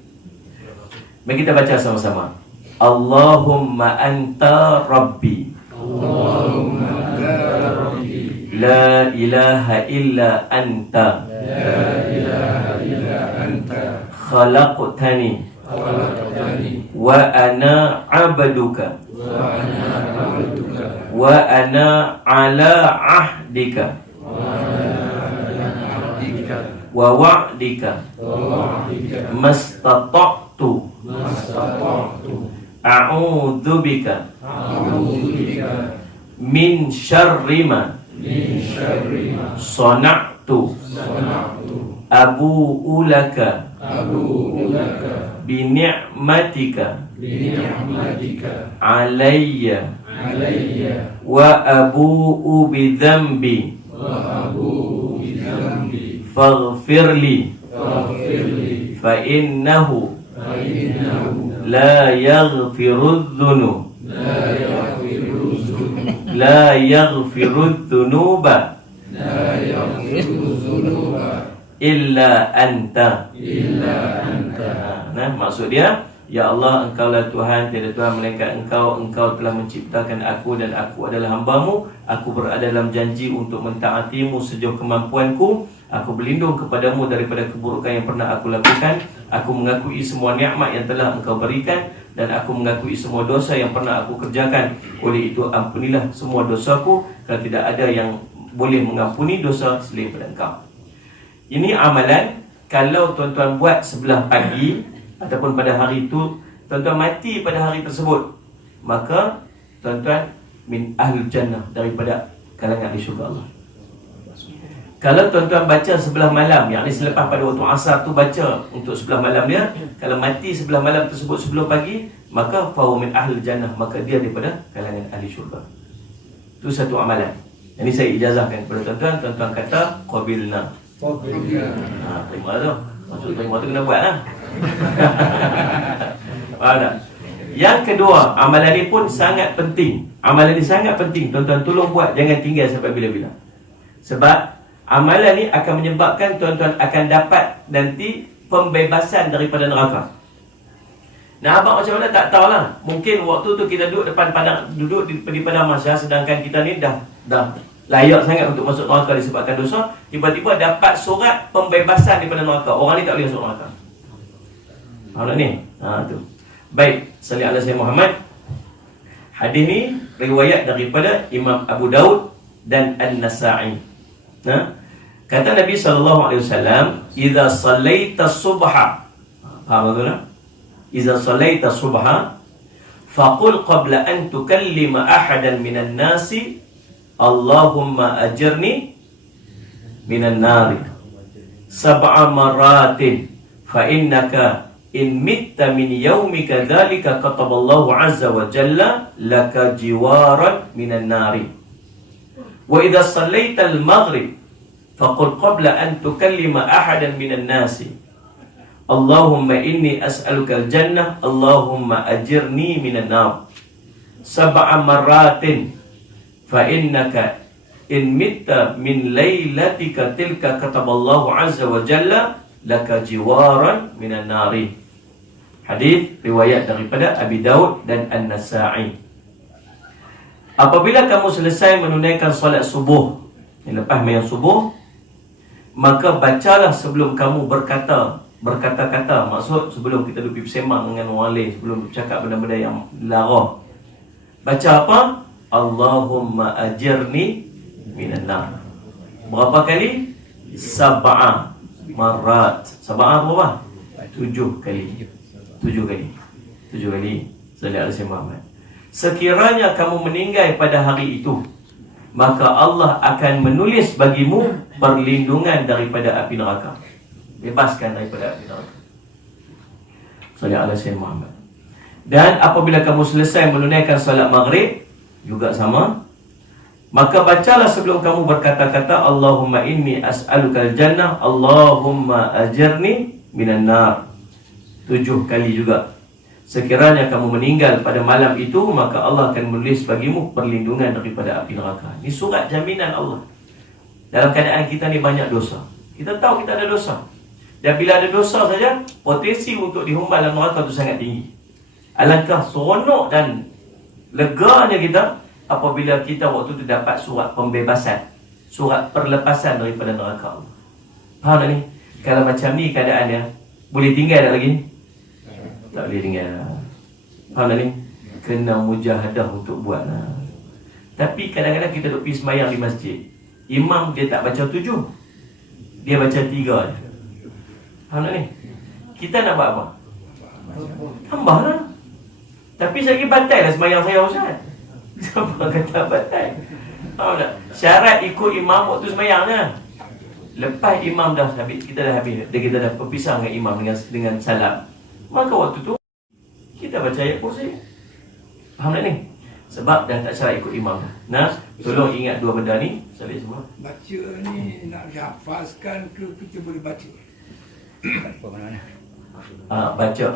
Mari kita baca sama-sama. Allahumma anta rabbi. Allahumma anta rabbi. La ilaha illa anta. La ilaha illa anta. Khalaqtani. Wa ana abduka. Wa ana ala ahdika. Wa wa'dika. Mastata'tu. A'udzu bika. Min syarri ma. Sana'tu. Abu'u laka. Bi ni'matika. Alayya. Wa abu'u bi dhanbi. Faghfirli. Fa innahu la yaghfirudz dzunub. La yaghfirudz dzunuba illa anta. Maksud dia, ya Allah, Engkaulah Tuhan, tiada Tuhan melainkan Engkau. Engkau telah menciptakan aku dan aku adalah hamba-Mu. Aku berada dalam janji untuk mentaati-Mu sejauh kemampuanku. Aku berlindung kepadamu daripada keburukan yang pernah aku lakukan. Aku mengakui semua nikmat yang telah Engkau berikan, dan aku mengakui semua dosa yang pernah aku kerjakan. Oleh itu ampunilah semua dosaku, kerana tidak ada yang boleh mengampuni dosa selain pada Engkau. Ini amalan kalau tuan-tuan buat sebelah pagi ataupun pada hari itu, tuan-tuan mati pada hari tersebut, maka tuan-tuan min ahlul jannah, daripada kalangan ahli syurga Allah. Kalau tuan-tuan baca sebelah malam, yakni selepas pada waktu asar tu baca untuk sebelah malam dia, kalau mati sebelah malam tersebut sebelum pagi, maka fahuwa min ahlul jannah, maka dia daripada kalangan ahli syurga. Itu satu amalan. Ini saya ijazahkan kepada tuan-tuan. Tuan-tuan kata qabilna. Terima tu. Maksud terima tu kena buat lah. Faham tak? Yang kedua, amalan ini pun sangat penting. Amalan ini sangat penting. Tuan-tuan tolong buat, jangan tinggal sampai bila-bila. Sebab amalan ini akan menyebabkan tuan-tuan akan dapat nanti pembebasan daripada neraka. Nah, abang macam mana tak tahulah. Mungkin waktu tu kita duduk depan padang, duduk di padang mahsyar, sedangkan kita ni dah layak sangat untuk masuk neraka disebabkan dosa. Tiba-tiba dapat surat pembebasan daripada neraka. Orang ni tak boleh masuk neraka. Faham tak ni? Tu. Baik, salli ala sayyidina Muhammad. Hadis ni riwayat daripada Imam Abu Daud dan An-Nasa'i. Kata Nabi SAW, "Idza sallaita subha." Faham tak? "Idza sallaita subha, faqul qabla an tukallima ahadan minan nasi, Allahumma ajirni minan nari sab'a maratin, fa innaka in mitta min yaumika dzalika kataballahu azza wa jalla laka jiwaran minan nari. Wa idza sallaita al-maghrib faqul qabla an tukallima ahadan minan nasi, Allahumma inni as'aluka al-jannah, Allahumma ajirni minan nar sab'a maratin, fa innaka in mitta min lailatika tilka kataballahu azza wa jalla laka jiwaran minan nari." Hadis riwayat daripada Abi Daud dan An-Nasa'i. Apabila kamu selesai menunaikan solat subuh, lepas mayang subuh, maka bacalah sebelum kamu berkata-kata. Maksud sebelum kita duduk bersembang dengan orang lain, sebelum bercakap benda-benda yang lara. Baca apa? Allahumma ajirni minan nar. Berapa kali? Sab'a marat. Sab'a berapa? 7 kali. 7 kali. Sallallahu alaihi wasallam. Sekiranya kamu meninggal pada hari itu, maka Allah akan menulis bagimu perlindungan daripada api neraka. Bebaskan daripada api neraka. Sallallahu alaihi wasallam. Dan apabila kamu selesai menunaikan solat maghrib, juga sama, maka bacalah sebelum kamu berkata-kata, Allahumma inni as'aluka al-jannah, Allahumma ajirni minan nar. 7 kali juga. Sekiranya kamu meninggal pada malam itu, maka Allah akan menulis bagimu perlindungan daripada api neraka. Ini surat jaminan Allah. Dalam keadaan kita ni banyak dosa. Kita tahu kita ada dosa. Dan bila ada dosa saja, potensi untuk dihumbal dalam neraka itu sangat tinggi. Alangkah seronok dan leganya kita apabila kita waktu itu dapat surat pembebasan, surat perlepasan daripada neraka Allah. Faham tak ni? Kalau macam ni keadaannya, boleh tinggal tak lagi? Tak boleh tinggal. Faham tak ni? Kena mujahadah untuk buat. Tapi kadang-kadang kita duduk pergi sembahyang di masjid, imam dia tak baca 7, dia baca 3 je. Faham tak ni? Kita nak buat apa? Tambahlah. Tapi saya lagi batal lah sembahyang saya, Ustaz. Siapa kata batal? Faham tak? Syarat ikut imam waktu sembahyangnya. Lepas imam dah habis, kita dah habis, kita dah berpisah dengan imam dengan salam, maka waktu tu kita baca ayat kursi. Faham tak ni? Sebab dah tak syarat ikut imam. Nah, tolong ingat dua benda ni. Salih semua. Baca ni nak dihafazkan ke kita boleh baca? Baca.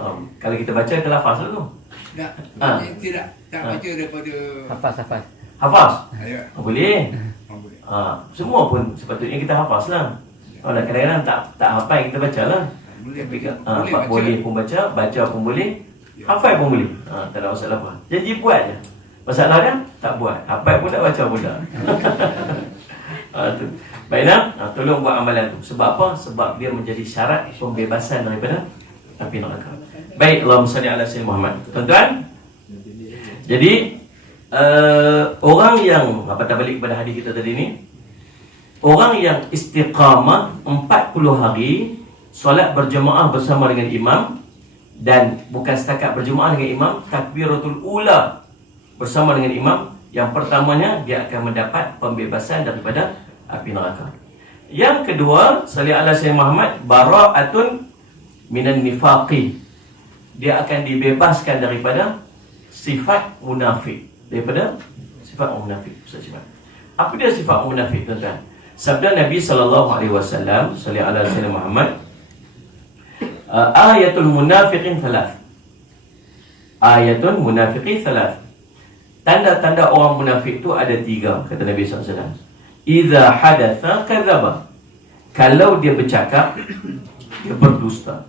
Kalau kita baca kita lafaz tu. Tak, tak baca daripada Hafaz. Ya. Boleh. Boleh. Semua pun sepatutnya kita hafaz lah. Kalau kadang-kadang tak hafal kita baca lah. Boleh pun baca pun boleh, hafal pun boleh. Tak ada masalah apa. Janji buat je. Masalah kan? Tak buat. Hafal pun tak, baca pun tak. Tu. Baiklah, tolong buat amalan tu. Sebab apa? Sebab dia menjadi syarat pembebasan daripada api neraka. Baik, Allahumma salli ala sayyidina Muhammad. Tuan-tuan, jadi orang yang patah balik kepada hadis kita tadi ni, orang yang istiqamah 40 hari solat berjemaah bersama dengan imam, dan bukan setakat berjemaah dengan imam, takbiratul ula bersama dengan imam, yang pertamanya dia akan mendapat pembebasan daripada api neraka. Yang kedua, salli ala sayyidina Muhammad, bara'atun minan nifaqi, dia akan dibebaskan daripada sifat munafik. Daripada sifat munafik. Apa dia sifat munafik, tuan-tuan? Sabda Nabi SAW, salli ala sayyidina Muhammad, ayatul munafiqin thalath. Ayatun munafiqi salas. Tanda-tanda orang munafik tu ada 3, kata Nabi SAW. Iza hadatha kadzaba. Kalau dia bercakap, dia berdusta.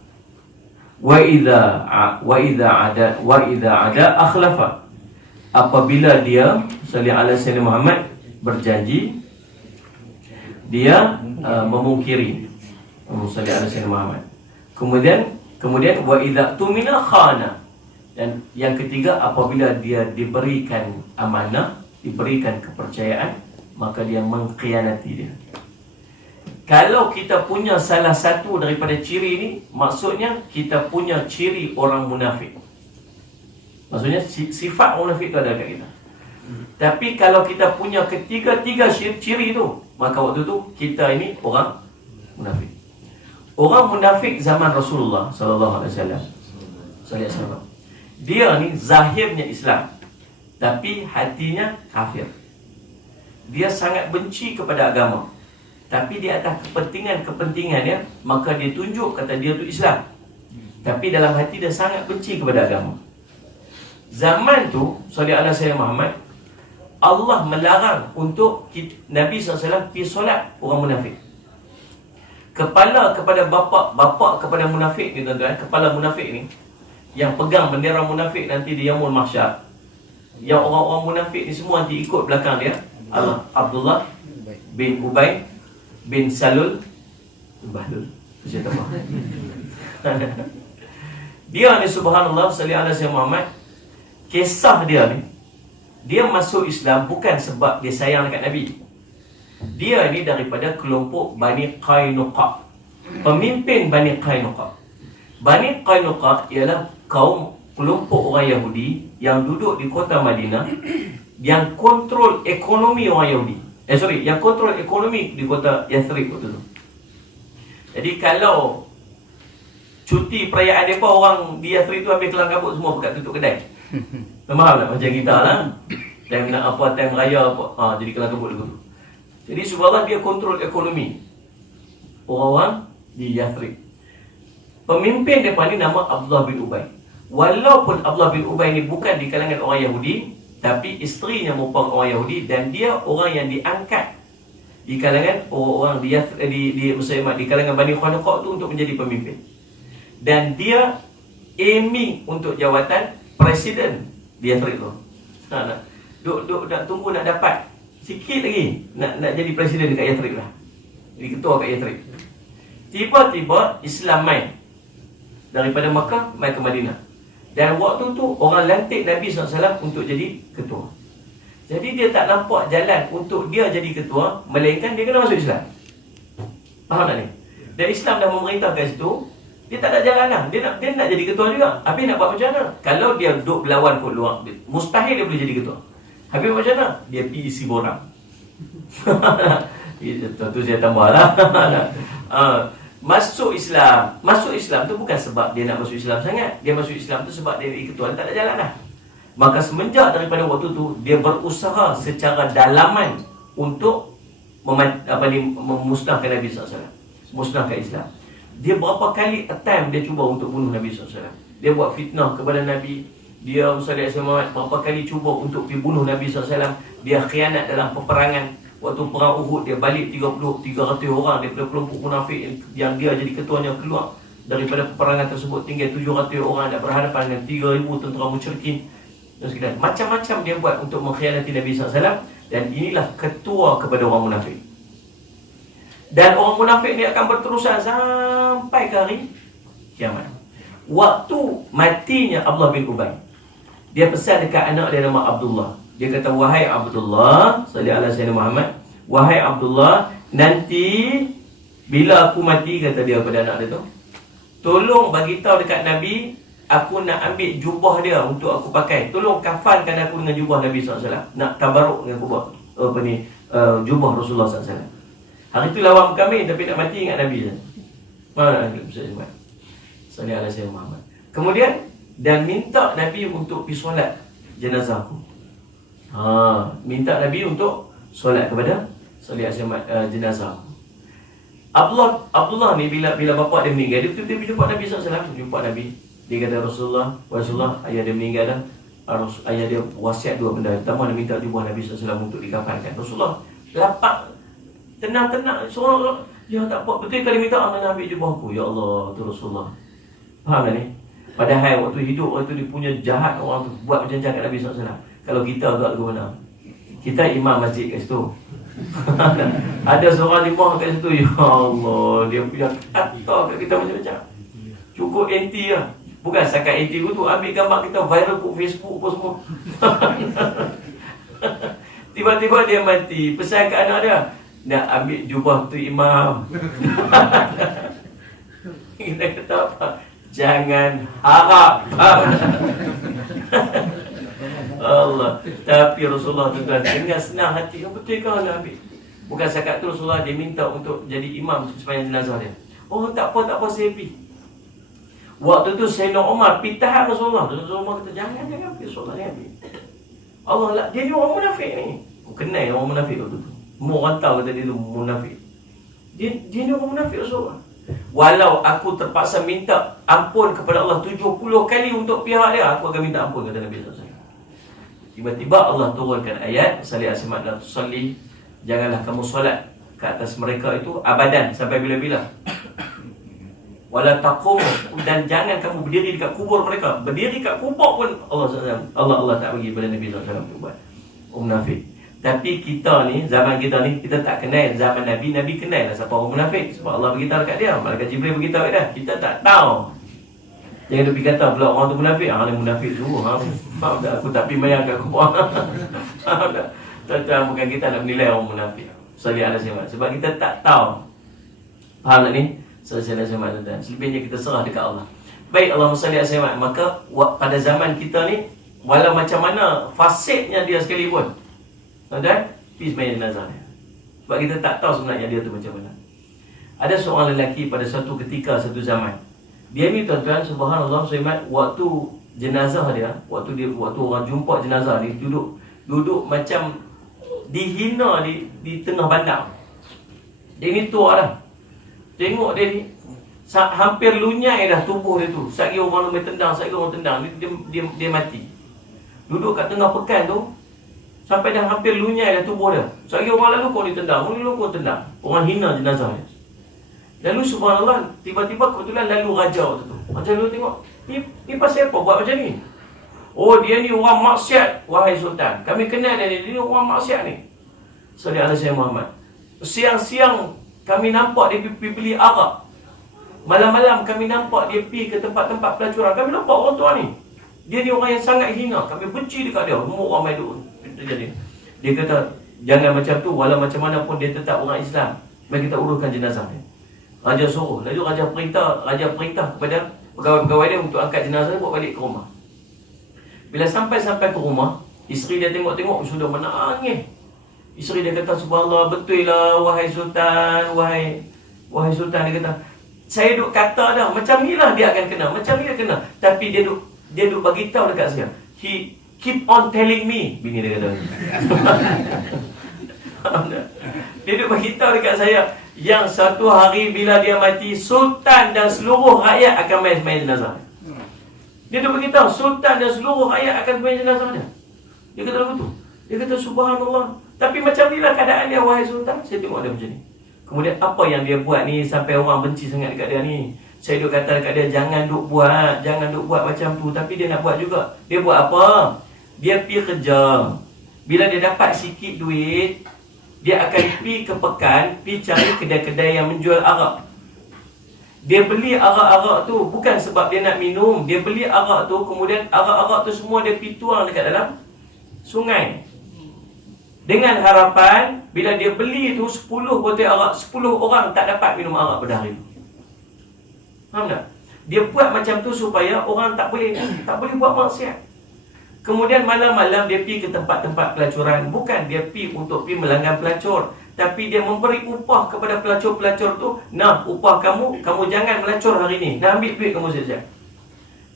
Wa idza ada akhlafa. Apabila dia sallallahu alaihi wasallam Muhammad berjanji, dia memungkiri sallallahu alaihi wasallam Muhammad. Kemudian wa idza tumina khana. Dan yang ketiga, apabila dia diberikan amanah, diberikan kepercayaan, maka dia mengkhianati dia. Kalau kita punya salah satu daripada ciri ini, maksudnya kita punya ciri orang munafik. Maksudnya sifat orang munafik itu ada kat kita. Tapi kalau kita punya ketiga-tiga ciri itu, maka waktu itu kita ini orang munafik. Orang munafik zaman Rasulullah sallallahu alaihi wasallam. Dia ni zahirnya Islam, tapi hatinya kafir. Dia sangat benci kepada agama, tapi di atas kepentingannya, maka dia tunjuk kata dia tu Islam, tapi dalam hati dia sangat benci kepada agama. Zaman tu sallallahu alaihi wasallam Muhammad, Allah melarang untuk Nabi SAW pergi solat orang munafik. Kepala kepada bapa kepada munafik ni tuan-tuan, kepala munafik ni yang pegang bendera munafik nanti di Yaumul Mahsyar, yang orang-orang munafik ni semua nanti ikut belakang dia, Abdullah bin Ubay bin Salul Bahlul. Saya tak faham. Dia ni subhanallah sallallahu alaihi wasallam Muhammad, kisah dia ni, dia masuk Islam bukan sebab dia sayang dekat Nabi. Dia ni daripada kelompok Bani Qainuqa. Pemimpin Bani Qainuqa. Bani Qainuqa ialah kelompok orang Yahudi yang duduk di kota Madinah, yang kontrol ekonomi orang Yahudi. Yang kontrol ekonomi di kota Yathrib waktu tu. Jadi kalau cuti perayaan mereka, orang di Yathrib tu ambil kelang kabut semua pekat tutup kedai. Faham tak? Macam kita lah, time nak apa, time raya apa, jadi kelang kabut dulu. Jadi subhanallah, dia kontrol ekonomi orang-orang di Yathrib. Pemimpin mereka ni nama Abdullah bin Ubay. Walaupun Abdullah bin Ubay ni bukan di kalangan orang Yahudi, tapi isterinya merupakan orang Yahudi, dan dia orang yang diangkat di kalangan orang-orang di kalangan Bani Qainuqa tu untuk menjadi pemimpin. Dan dia aiming untuk jawatan presiden di Yathrib tu. Duk nak tunggu nak dapat sikit lagi nak jadi presiden dekat Yathrib lah. Jadi ketua kat Yathrib. Tiba-tiba Islam main daripada Makkah mai ke Madinah. Dan waktu tu orang lantik Nabi SAW untuk jadi ketua. Jadi dia tak nampak jalan untuk dia jadi ketua, melainkan dia kena masuk Islam. Faham tak ni? Dan Islam dah memerintah kat situ, dia tak ada jalan lah. Dia nak jadi ketua juga. Habis nak buat macam mana? Kalau dia duduk berlawan kot luar, mustahil dia boleh jadi ketua. Habis macam mana? Dia pergi isi borang. Itu saya tambah lah. Masuk Islam tu bukan sebab dia nak masuk Islam sangat. Dia masuk Islam tu sebab dia ketua, dia tak ada jalan lah. Maka semenjak daripada waktu tu, dia berusaha secara dalaman untuk memusnahkan Nabi SAW, musnahkan Islam. Dia berapa kali attempt dia cuba untuk bunuh Nabi SAW. Dia buat fitnah kepada Nabi. Dia berapa kali cuba untuk pergi bunuh Nabi SAW. Dia khianat dalam peperangan. Waktu perang Uhud, dia balik 300 orang daripada kelompok munafik yang dia jadi ketuanya keluar daripada peperangan tersebut, tinggal 700 orang nak berhadapan dengan 3,000 tentera musyrikin. Macam-macam dia buat untuk mengkhianati Nabi SAW. Dan inilah ketua kepada orang munafik. Dan orang munafik ni akan berterusan sampai ke hari kiamat. Waktu matinya Abdullah bin Ubay, dia pesan dekat anak dia nama Abdullah. Dia kata, wahai Abdullah, sallallahu alaihi wasallam Muhammad, wahai Abdullah, nanti bila aku mati, kata dia kepada anak dia tu, tolong bagi tahu dekat Nabi, aku nak ambil jubah dia untuk aku pakai. Tolong kafankan aku dengan jubah Nabi SAW. Nak tabaruk dengan kubah jubah Rasulullah SAW. Hari tu lawan kami, tapi nak mati ingat Nabi saja. Mana sallallahu alaihi wasallam Muhammad. Kemudian dan minta Nabi untuk pergi solat jenazah aku. Minta Nabi untuk solat kepada jenazah. Abdullah ni bila bapa dia meninggal, dia betul-betul jumpa Nabi SAW. Jumpa Nabi. Dia kata Rasulullah, ayah dia meninggal dah. Ayah dia wasiat dua benda. Pertama, dia minta jubah Nabi SAW untuk dikafankan. Rasulullah lapang, tenang, seorang ya tak apa, betul kali minta anak ambil jubah aku. Ya Allah, tu Rasulullah. Faham tak ni? Padahal waktu hidup waktu dia punya jahat orang tu, buat macam jahat kat Nabi SAW. Kalau kita agak lagu mana? Kita imam masjid kat situ. Ada seorang imam kat situ, ya Allah, dia punya kata kat kita macam-macam. Cukup anti lah. Bukan setakat anti tu, ambil gambar kita viral kat Facebook apa semua. Tiba-tiba dia mati, pesan kat anak dia, nak ambil jubah tu imam. Kita kata apa? Jangan harap. Allah. Tapi Rasulullah tu kan dengan senang hati, betul kau nak ambil. Bukan setakat tu Rasulullah dia minta untuk jadi imam sepanjang jenazah dia. Oh tak apa saya pergi. Waktu tu Sayyidina Umar pitah Rasulullah. Rasulullah kata jangan pergi, Rasulullah jangan pergi. Allah lah, dia ni orang munafik ni. Kenal orang munafik waktu tu. Semua orang tahu kata dia tu munafik. Dia ni orang munafik Rasulullah. Walau aku terpaksa minta ampun kepada Allah 70 kali untuk pihak dia, aku akan minta ampun, kata Nabi SAW. Tiba-tiba Allah turunkan ayat Salli asmat la tusalli, janganlah kamu solat ke atas mereka itu abadan, sampai bila-bila. Wala taqum, dan jangan kamu berdiri dekat kubur mereka. Berdiri dekat kubur pun Allah tak bagi pada Nabi SAW untuk buat. Munafik. Tapi kita ni, zaman kita ni, kita tak kenal zaman Nabi. Nabi kenal lah siapa orang munafik. Sebab Allah beritahu dekat dia. Malaikat Jibril beritahu kat dia. Kita tak tahu. Jangan duk pergi kata pula orang tu munafik. Ni munafik suruh. Faham tak? Aku tak pergi mayang kat kubur. Faham tak? Tuan-tuan, bukan kita nak menilai orang munafik. Sebab kita tak tahu. Faham tak ni? Selesai zaman tuan-tuan. Selebihnya kita serah dekat Allah. Baik, Allahumma salli alaihi. Maka pada zaman kita ni, walau macam mana fasidnya dia sekalipun, tuan-tuan, pergi sembahyang jenazah dia. Sebab kita tak tahu sebenarnya dia tu macam mana. Ada seorang lelaki pada satu ketika, satu zaman. Dia ni tuan-tuan, subhanallah, seimat waktu jenazah dia, waktu orang jumpa jenazah ni, duduk macam dihina di tengah bandar. Dia ni tua dah. Tengok dia ni hampir lunyai dah tubuh dia tu. Satgi orang main tendang, dia mati. Duduk kat tengah pekan tu, sampai dah hampir lunyai dah tubuh dia. Satgi orang lalu kau ditendang, tendang. Orang hina jenazah dia. Lalu subhanallah, tiba-tiba kebetulan lalu raja waktu tu. Raja lalu tengok, ni pasal apa buat macam ni? Oh, dia ni orang maksiat, wahai sultan. Kami kenal dia ni orang maksiat ni. Sallallahu alaihi Muhammad. Siang-siang kami nampak dia pergi beli arak. Malam-malam kami nampak dia pergi ke tempat-tempat pelacuran. Kami nampak orang tua ni. Dia ni orang yang sangat hina. Kami benci dekat dia. Semua orang main duk terjadi. Dia kata, jangan macam tu. Walau macam mana pun dia tetap orang Islam. Mari kita uruskan jenazah dia. Raja suruh. Lalu Raja perintah kepada pegawai-pegawai dia untuk angkat jenazah dia buat balik ke rumah. Bila sampai ke rumah, isteri dia tengok-tengok sudah menangis. Isteri dia kata, subhanallah, betul lah wahai sultan, wahai sultan. Dia kata, saya duk kata dah, macam ni lah dia akan kena, macam ni dia kena. Tapi dia duk bagi tahu dekat saya. He keep on telling me, bini dia kata. Dia duk bagi tahu dekat saya yang satu hari bila dia mati, sultan dan seluruh rakyat akan main jenazah. Dia duk bagi tahu sultan dan seluruh rakyat akan main jenazah dia. Dia kata begitu. Dia kata subhanallah. Tapi macam inilah keadaan dia wahai sultan. Saya tengok dia macam ni. Kemudian apa yang dia buat ni sampai orang benci sangat dekat dia ni. Saya duk kata dekat dia, jangan duk buat macam tu. Tapi dia nak buat juga. Dia buat apa? Dia pergi kerja. Bila dia dapat sikit duit, dia akan pergi ke pekan, pergi cari kedai-kedai yang menjual arak. Dia beli arak-arak tu bukan sebab dia nak minum. Dia beli arak tu, kemudian arak-arak tu semua dia pergi tuang dekat dalam sungai. Dengan harapan bila dia beli tu 10 botol arak, 10 orang tak dapat minum arak pada hari tu. Faham tak? Dia buat macam tu supaya orang tak boleh buat maksiat. Kemudian malam-malam dia pergi ke tempat-tempat pelacuran. Bukan dia pergi untuk pergi melanggar pelacur, tapi dia memberi upah kepada pelacur-pelacur tu. Nah, upah kamu jangan melacur hari ni. Dah ambil duit kamu siap-siap.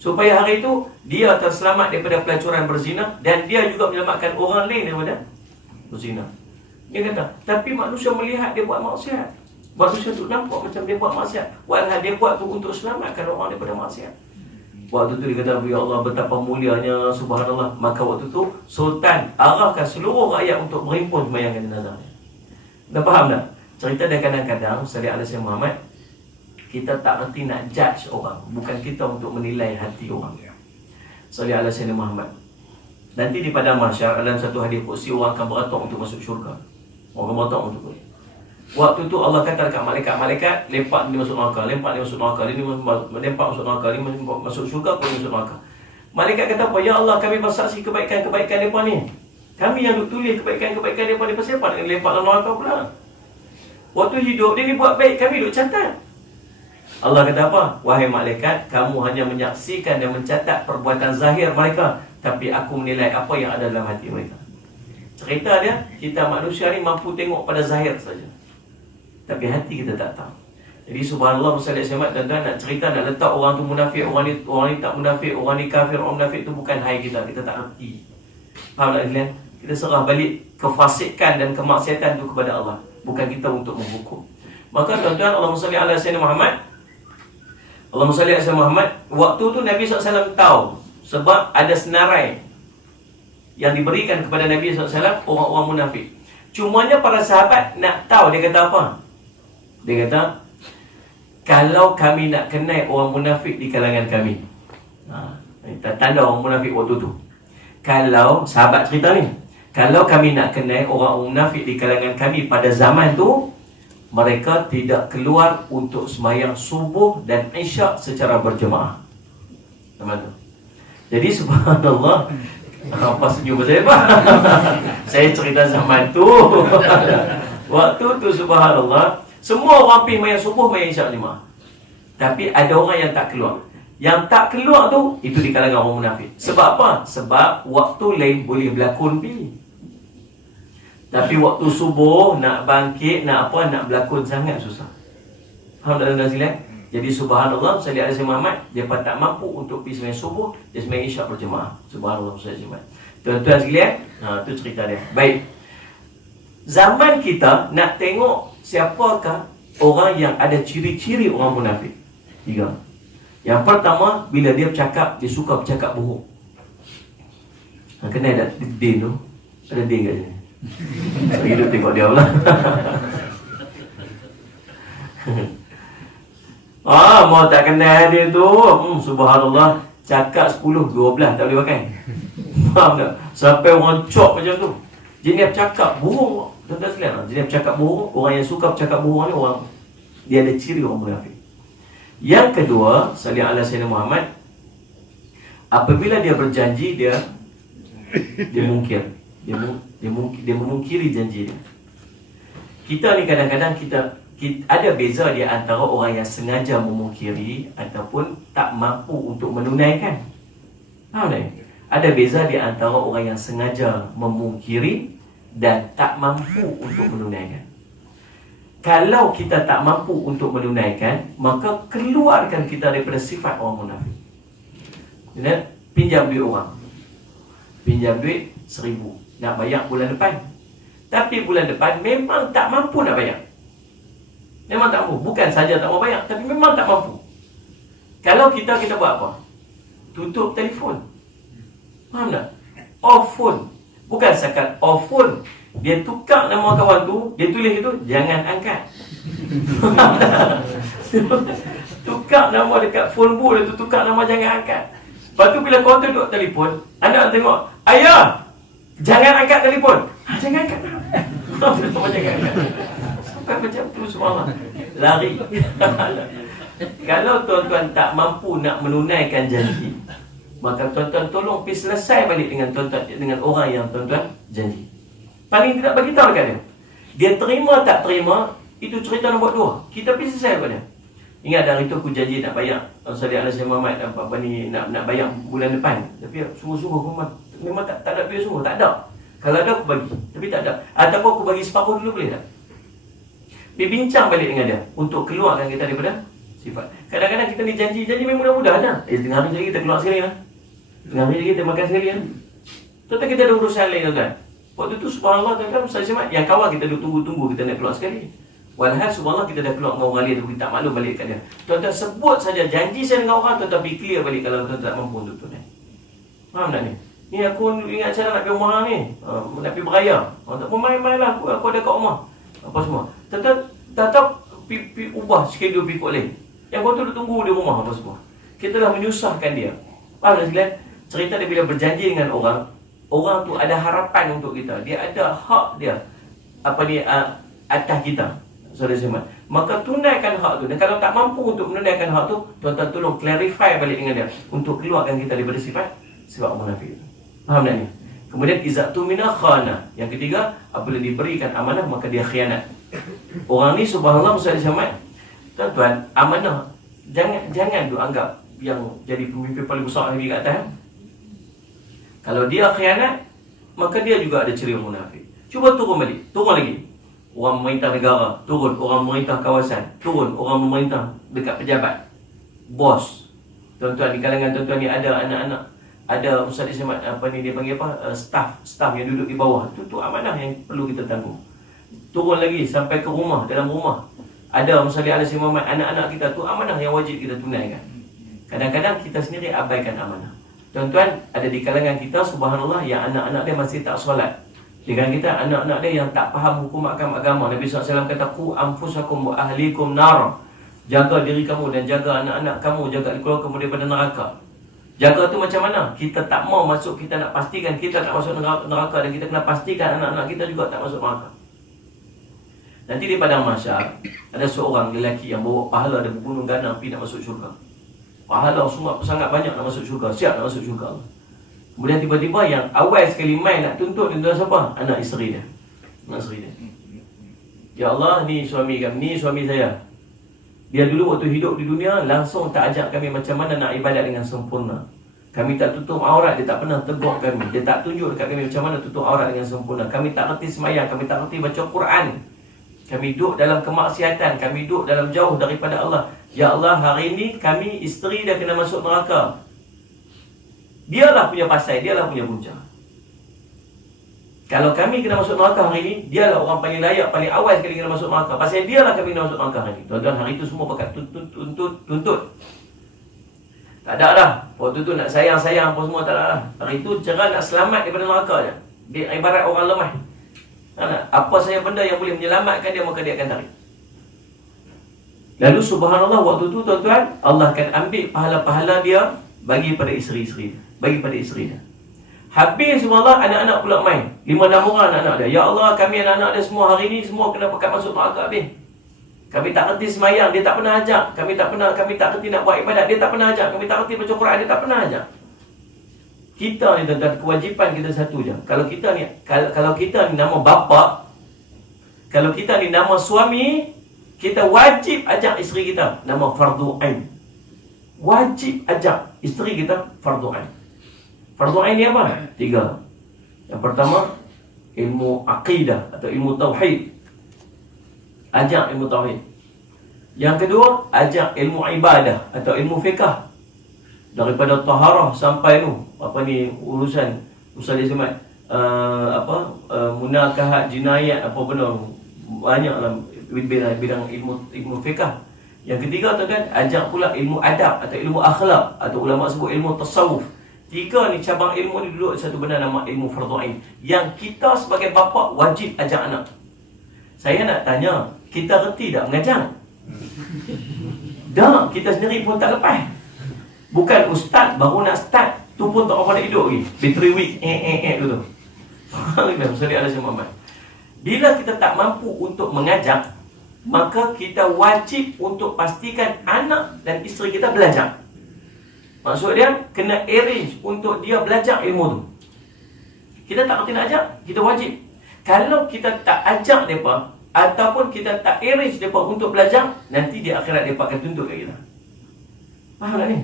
Supaya hari itu dia terselamat daripada pelacuran berzina, dan dia juga menyelamatkan orang lain daripada berzina. Dia kata, tapi manusia melihat dia buat maksiat. Manusia tu nampak macam dia buat maksiat. Walau dia buat tu untuk selamatkan orang daripada maksiat. Waktu tu dia kata, ya Allah betapa mulianya, subhanallah. Maka waktu tu Sultan arahkan seluruh rakyat untuk berhimpun sembahyang jenazah. Dah faham tak? Cerita dia kadang-kadang sallallahu alaihi wasallam Muhammad, kita tak erti nak judge orang, bukan kita untuk menilai hati orang. Sallallahu alaihi wasallam Muhammad. Nanti di padang mahsyar dalam satu hadis qudsi, orang akan beratok untuk masuk syurga. Orang akan beratok untuk masuk. Waktu tu Allah kata dekat malaikat, lempak ni masuk neraka, lempak ni masuk neraka, ni lempak masuk neraka, ni masuk syurga, pun masuk neraka. Malaikat kata apa? Ya Allah, kami bersaksi kebaikan-kebaikan mereka ni. Kami yang duk tulis kebaikan-kebaikan mereka ni. Pasal apa nak lempak dalam neraka pula? Waktu hidup dia ni buat baik, kami duk catat. Allah kata apa? Wahai malaikat, kamu hanya menyaksikan dan mencatat perbuatan zahir mereka, tapi aku menilai apa yang ada dalam hati mereka. Cerita dia, kita manusia ni mampu tengok pada zahir saja, tapi hati kita tak tahu. Jadi subhanallah, Ustaz Ahmad, tuan-tuan nak cerita, nak letak orang tu munafik, orang ni tak munafik, orang ni kafir, orang munafik tu bukan hai kita tak erti. Faham tak kalian? Kita serah balik kefasikan dan kemaksiatan tu kepada Allah, bukan kita untuk menghukum. Maka tuan-tuan, Allahumma salli ala sayyidina Muhammad, Allahumma salli ala sayyidina Muhammad. Waktu tu Nabi SAW tahu, sebab ada senarai yang diberikan kepada Nabi SAW orang-orang munafik. Cumanya para sahabat nak tahu. Dia kata apa? Dia kata, kalau kami nak kenal orang munafik di kalangan kami, tanda orang munafik waktu tu, kalau sahabat cerita ni, kalau kami nak kenal orang munafik di kalangan kami pada zaman tu, mereka tidak keluar untuk sembahyang subuh dan isyak secara berjemaah. Sama tu. Jadi subhanallah, apa senyum saya apa? Saya cerita zaman tu. Waktu tu subhanallah, semua orang pergi sembahyang subuh, sembahyang isyak jemaah. Tapi ada orang yang tak keluar. Yang tak keluar tu, itu di kalangan orang munafik. Sebab apa? Sebab waktu lain boleh berlakon pergi. Tapi waktu subuh, nak bangkit, nak apa, nak berlakon sangat susah. Faham tak tuan-tuan sekalian? Jadi subhanallah, sallallahu alaihi Muhammad, dia tak mampu untuk pergi sembahyang subuh, dia sembahyang isyak berjemaah. Subhanallah, sallallahu alaihi Muhammad. Tuan-tuan sekalian, tu cerita dia. Baik. Zaman kita nak tengok siapakah orang yang ada ciri-ciri orang munafik. 3. Yang pertama, bila dia bercakap, dia suka bercakap bohong. Kenal tak Din tu? Ada Din kat sini. Saya hidup tengok dia pula. Mau tak kenal dia tu, subhanallah, cakap 10, 12 tak boleh pakai. Faham tak? Sampai orang cop macam tu. Jenis bercakap bohong. Tuan-tuan sekalian, jenis bercakap bohong, orang yang suka bercakap bohong ni, orang dia ada ciri orang munafik. Yang kedua, sallallahu alaihi wasallam Muhammad, apabila dia berjanji, dia mungkir. Dia memungkiri janji dia. Kita ni kadang-kadang kita ada beza di antara orang yang sengaja memungkiri ataupun tak mampu untuk menunaikan. Faham tak? Ada beza di antara orang yang sengaja memungkiri dan tak mampu untuk menunaikan. Kalau kita tak mampu untuk menunaikan, maka keluarkan kita daripada sifat orang munafik. Pinjam duit orang, pinjam duit 1,000, nak bayar bulan depan. Tapi bulan depan memang tak mampu nak bayar. Memang tak mampu. Bukan saja tak mau bayar, tapi memang tak mampu. Kalau kita buat apa? Tutup telefon. Faham tak? Off phone. Bukan sekat off phone, dia tukar nama kawan tu, dia tulis itu, jangan angkat. Tukar nama dekat phone book, dia tu tukar nama jangan angkat. Lepas tu bila kawan tu duduk telefon, anak tengok, ayah, jangan angkat telefon. Jangan angkat. Jangan angkat. Sampai macam tu semua lari. Kalau tuan-tuan tak mampu nak menunaikan janji, maka tuan-tuan tolong pergi selesai balik dengan tuan-tuan, dengan orang yang tuan-tuan janji. Paling tidak bagi tahu dekat dia. Dia terima tak terima, itu cerita nombor 2. Kita pergi selesai pada dia. Ingat dari itu aku janji nak bayar Sallallahu alaihi Muhammad apa ni, nak bayar bulan depan. Tapi sungguh-sungguh aku memang tak ada duit sungguh, tak ada. Kalau ada aku bagi, tapi tak ada. Ataupun aku bagi separuh dulu boleh tak? Pergi bincang balik dengan dia untuk keluarkan kita daripada sifat. Kadang-kadang kita ni janji memang mudah-mudah lah. Tengah hari lagi kita keluar sekali lah. Tengah hari lagi kita makan sekali lah. Tuan-tuan kita ada urusan lain tuan-tuan. Waktu tu subhanallah tuan-tuan, yang kawan kita duk tunggu-tunggu kita nak keluar sekali. Walhal subhanallah kita dah keluar dengan orang lain, kita tak maklum balik kat dia. Tuan-tuan sebut saja janji saya dengan orang, tuan-tuan be clear balik kalau tuan-tuan tak mampu untuk tunai. Faham tak ni? Ni aku ingat cara nak pergi rumah ni, nak pergi beraya. Tak pun main-main lah, aku ada kat rumah. Apa semua. Tuan-tuan tak ubah schedule pergi kot lain. Yang kau tu duduk tunggu di rumah apa semua. Kita dah menyusahkan dia. Faham tak sekalian? Cerita dia bila berjanji dengan orang, orang tu ada harapan untuk kita. Dia ada hak dia. Atas kita. Saudara Sempat. Maka tunaikan hak tu. Dan kalau tak mampu untuk menunaikan hak tu, tuan-tuan tolong clarify balik dengan dia untuk keluarkan kita daripada sifat munafik. Faham tak ni? Kemudian izatu mina khana. Yang ketiga, apabila diberikan amanah maka dia khianat. Orang ni subhanallah Saudara Sempat. Tuan-tuan, amanah jangan tu anggap yang jadi pemimpin paling besar lagi kat atas. Kalau dia khianat, maka dia juga ada ciri munafik. Cuba turun balik, turun lagi. Orang memerintah negara, turun. Orang memerintah kawasan, turun. Orang memerintah dekat pejabat, bos. Tuan-tuan, di kalangan tuan-tuan ni ada anak-anak, ada Ustaz Ismail, dia panggil staff yang duduk di bawah. Itu amanah yang perlu kita tanggung. Turun lagi sampai ke rumah, dalam rumah. Ada Musali Alaihi Muhammad, anak-anak kita tu amanah yang wajib kita tunaikan. Kadang-kadang kita sendiri abaikan amanah. Tuan-tuan, ada di kalangan kita subhanallah yang anak-anak dia masih tak solat. Di kalangan kita anak-anak dia yang tak faham hukum agama. Nabi SAW kata, "Qu anfusakum wa ahlikum nar." Jaga diri kamu dan jaga anak-anak kamu, jaga keluarga kamu daripada neraka. Jaga tu macam mana? Kita tak mau masuk, kita nak pastikan kita tak masuk neraka, dan kita kena pastikan anak-anak kita juga tak masuk neraka. Nanti di padang mahsyar ada seorang lelaki yang bawa pahala dan berbunuh ganang pergi nak masuk syurga. Pahala semua sangat banyak nak masuk syurga, siap nak masuk syurga. Kemudian tiba-tiba yang awal sekali main nak tuntut dia siapa? Anak isteri dia. Anak isteri dia. Ya Allah, ni suami kami, ni suami saya. Dia dulu waktu hidup di dunia langsung tak ajak kami macam mana nak ibadat dengan sempurna. Kami tak tutup aurat, dia tak pernah tegur kami. Dia tak tunjuk dekat kami macam mana tutup aurat dengan sempurna. Kami tak reti semayang, kami tak reti baca Quran. Kami duduk dalam kemaksiatan, kami duduk dalam jauh daripada Allah. Ya Allah, hari ini kami isteri dah kena masuk neraka. Dialah punya pasal, dialah punya punca. Kalau kami kena masuk neraka hari ini, dialah orang paling layak, paling awal sekali kena masuk neraka. Pasal dialah kami kena masuk neraka hari ini. Tuan-tuan, hari itu semua pakat tuntut. Tak ada dah. Waktu tu nak sayang-sayang apa semua tak ada dah. Hari itu cerah nak selamat daripada neraka je. Dia ibarat orang lemah. Apa saja benda yang boleh menyelamatkan dia, maka dia akan tarik. Lalu subhanallah waktu tu tuan-tuan, Allah akan ambil pahala-pahala dia bagi pada isteri-isteri dia. Bagi pada isteri dia. Habis subhanallah, anak-anak pula main. 5-6 orang anak-anak dia. Ya Allah, kami anak-anak dia semua hari ni semua kena pekat masuk neraka habis. Kami tak reti semayang, dia tak pernah ajak. Kami tak reti nak buat ibadat, dia tak pernah ajak. Kami tak reti baca Quran, dia tak pernah ajak. Kita ni tuan-tuan, kewajipan kita satu je. Kalau kita ni nama bapa, kalau kita ni nama suami, kita wajib ajak isteri kita nama fardu ain. Wajib ajak isteri kita fardu ain. Fardu ain ni apa? 3. Yang pertama, ilmu aqidah atau ilmu tauhid. Ajak ilmu tauhid. Yang kedua, ajak ilmu ibadah atau ilmu fiqh. Daripada taharah sampai urusan Ustaz Ismail, munakahat, jinayat, apa benda, banyaklah bidang ilmu fiqh. Yang ketiga tuan-tuan, ajak pula ilmu adab atau ilmu akhlak, atau ulama sebut ilmu tasawuf. 3 ni cabang ilmu ni duduk satu benda nama ilmu fardhu ain, yang kita sebagai bapa wajib ajak anak. Saya nak tanya, kita reti tak mengajar? Dah, kita sendiri pun tak lepas. Bukan ustaz baru nak start, tu pun tak apa nak hidup lagi. Battery week, tu. Bila kita tak mampu untuk mengajak, maka kita wajib untuk pastikan anak dan isteri kita belajar. Maksud dia, kena arrange untuk dia belajar ilmu tu. Kita tak kerti nak ajak, kita wajib. Kalau kita tak ajak mereka, ataupun kita tak arrange mereka untuk belajar, nanti di akhirat mereka akan tuntut kat kita. Faham tak ni?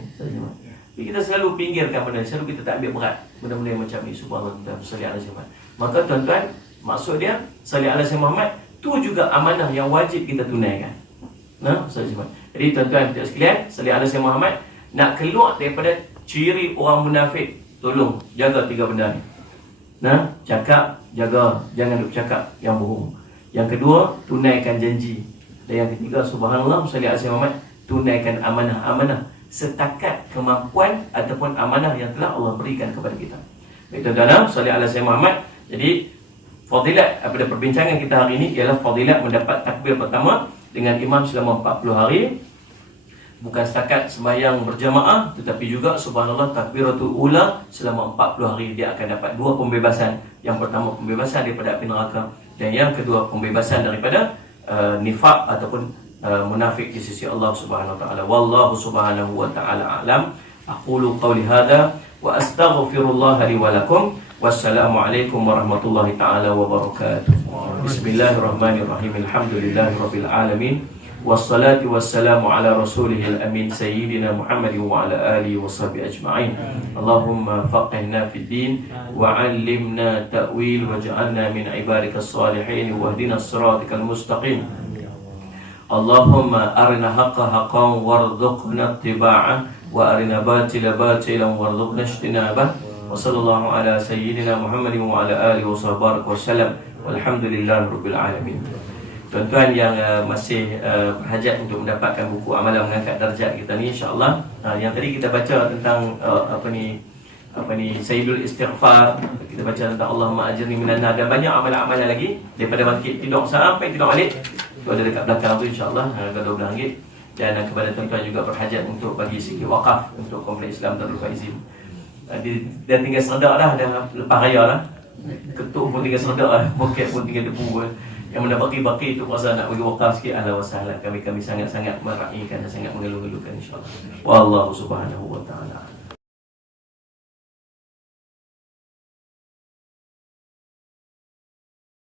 Jadi kita selalu pinggirkan benda, selalu kita tak ambil berat benda-benda yang macam ni. Subhanallah, sallallahu alaihi wasallam. Maka tuan-tuan, maksud dia sallallahu alaihi Muhammad tu juga amanah yang wajib kita tunaikan. Sallallahu alaihi wasallam. Jadi tuan-tuan dan sekalian, sallallahu alaihi Muhammad nak keluar daripada ciri orang munafik, tolong jaga 3 benda ni. Cakap, jaga, jangan duk cakap yang bohong. Yang kedua, tunaikan janji. Dan yang ketiga, subhanallah, salli ala Sayyidina Muhammad, tunaikan amanah-amanah setakat kemampuan ataupun amanah yang telah Allah berikan kepada kita. Baik tuan-tuan, salli ala Sayyidina Muhammad. Jadi fadilat pada perbincangan kita hari ini ialah fadilat mendapat takbir pertama dengan imam selama 40 hari. Bukan setakat sembahyang berjamaah, tetapi juga subhanallah takbiratul ula selama 40 hari dia akan dapat dua pembebasan. Yang pertama pembebasan daripada api neraka, dan yang kedua pembebasan daripada nifaq ataupun munafik di sisi Allah Subhanahu wa taala. Wallahu subhanahu wa taala alam. Aqulu qawli hadza wa astaghfirullah li wa lakum. Wassalamualaikum warahmatullahi taala wabarakatuh. Bismillahirrahmanirrahim. Alhamdulillahirabbil alamin. Wassalatu wassalamu ala rasulihil amin sayyidina Muhammad wa ala alihi wa sahbihi ajma'in. Allahumma faqihna fid din wa 'allimna ta'wil waj'alna min ibadikas salihin wahdina siratal mustaqim. Allahumma arina haqqa haqqan warzuqna ittiba'ah wa arina batila batilan warzuqna ijtinabah. Wa sallallahu ala sayyidina Muhammad wa ala alihi wa sahbihi wasallam. Walhamdulillahirabbil alamin. Tuan-tuan yang masih berhajat untuk mendapatkan buku amalan mengangkat darjat kita ni, insya-Allah yang tadi kita baca tentang apa ni Sayyidul Istighfar, kita baca tentang Allahumma ajirni minan nar, dan banyak amalan-amalan lagi daripada bangkit tidur sampai tidur balik. Itu ada dekat belakang tu, insya-Allah harga RM12. Dan kepada tuan-tuan juga berhajat untuk bagi sikit wakaf untuk Kompleks Islam Darul Faizin. Dia tinggal seredak dah, dah lepas raya lah. Ketuk pun tinggal seredak lah, poket pun tinggal debu. Yang mana baki-baki itu kuasa nak bagi wakaf sikit, ahlan wa sahlan. Kami sangat-sangat meraihkan dan sangat mengeluh-ngeluhkan, insya-Allah. Wallahu subhanahu wa ta'ala.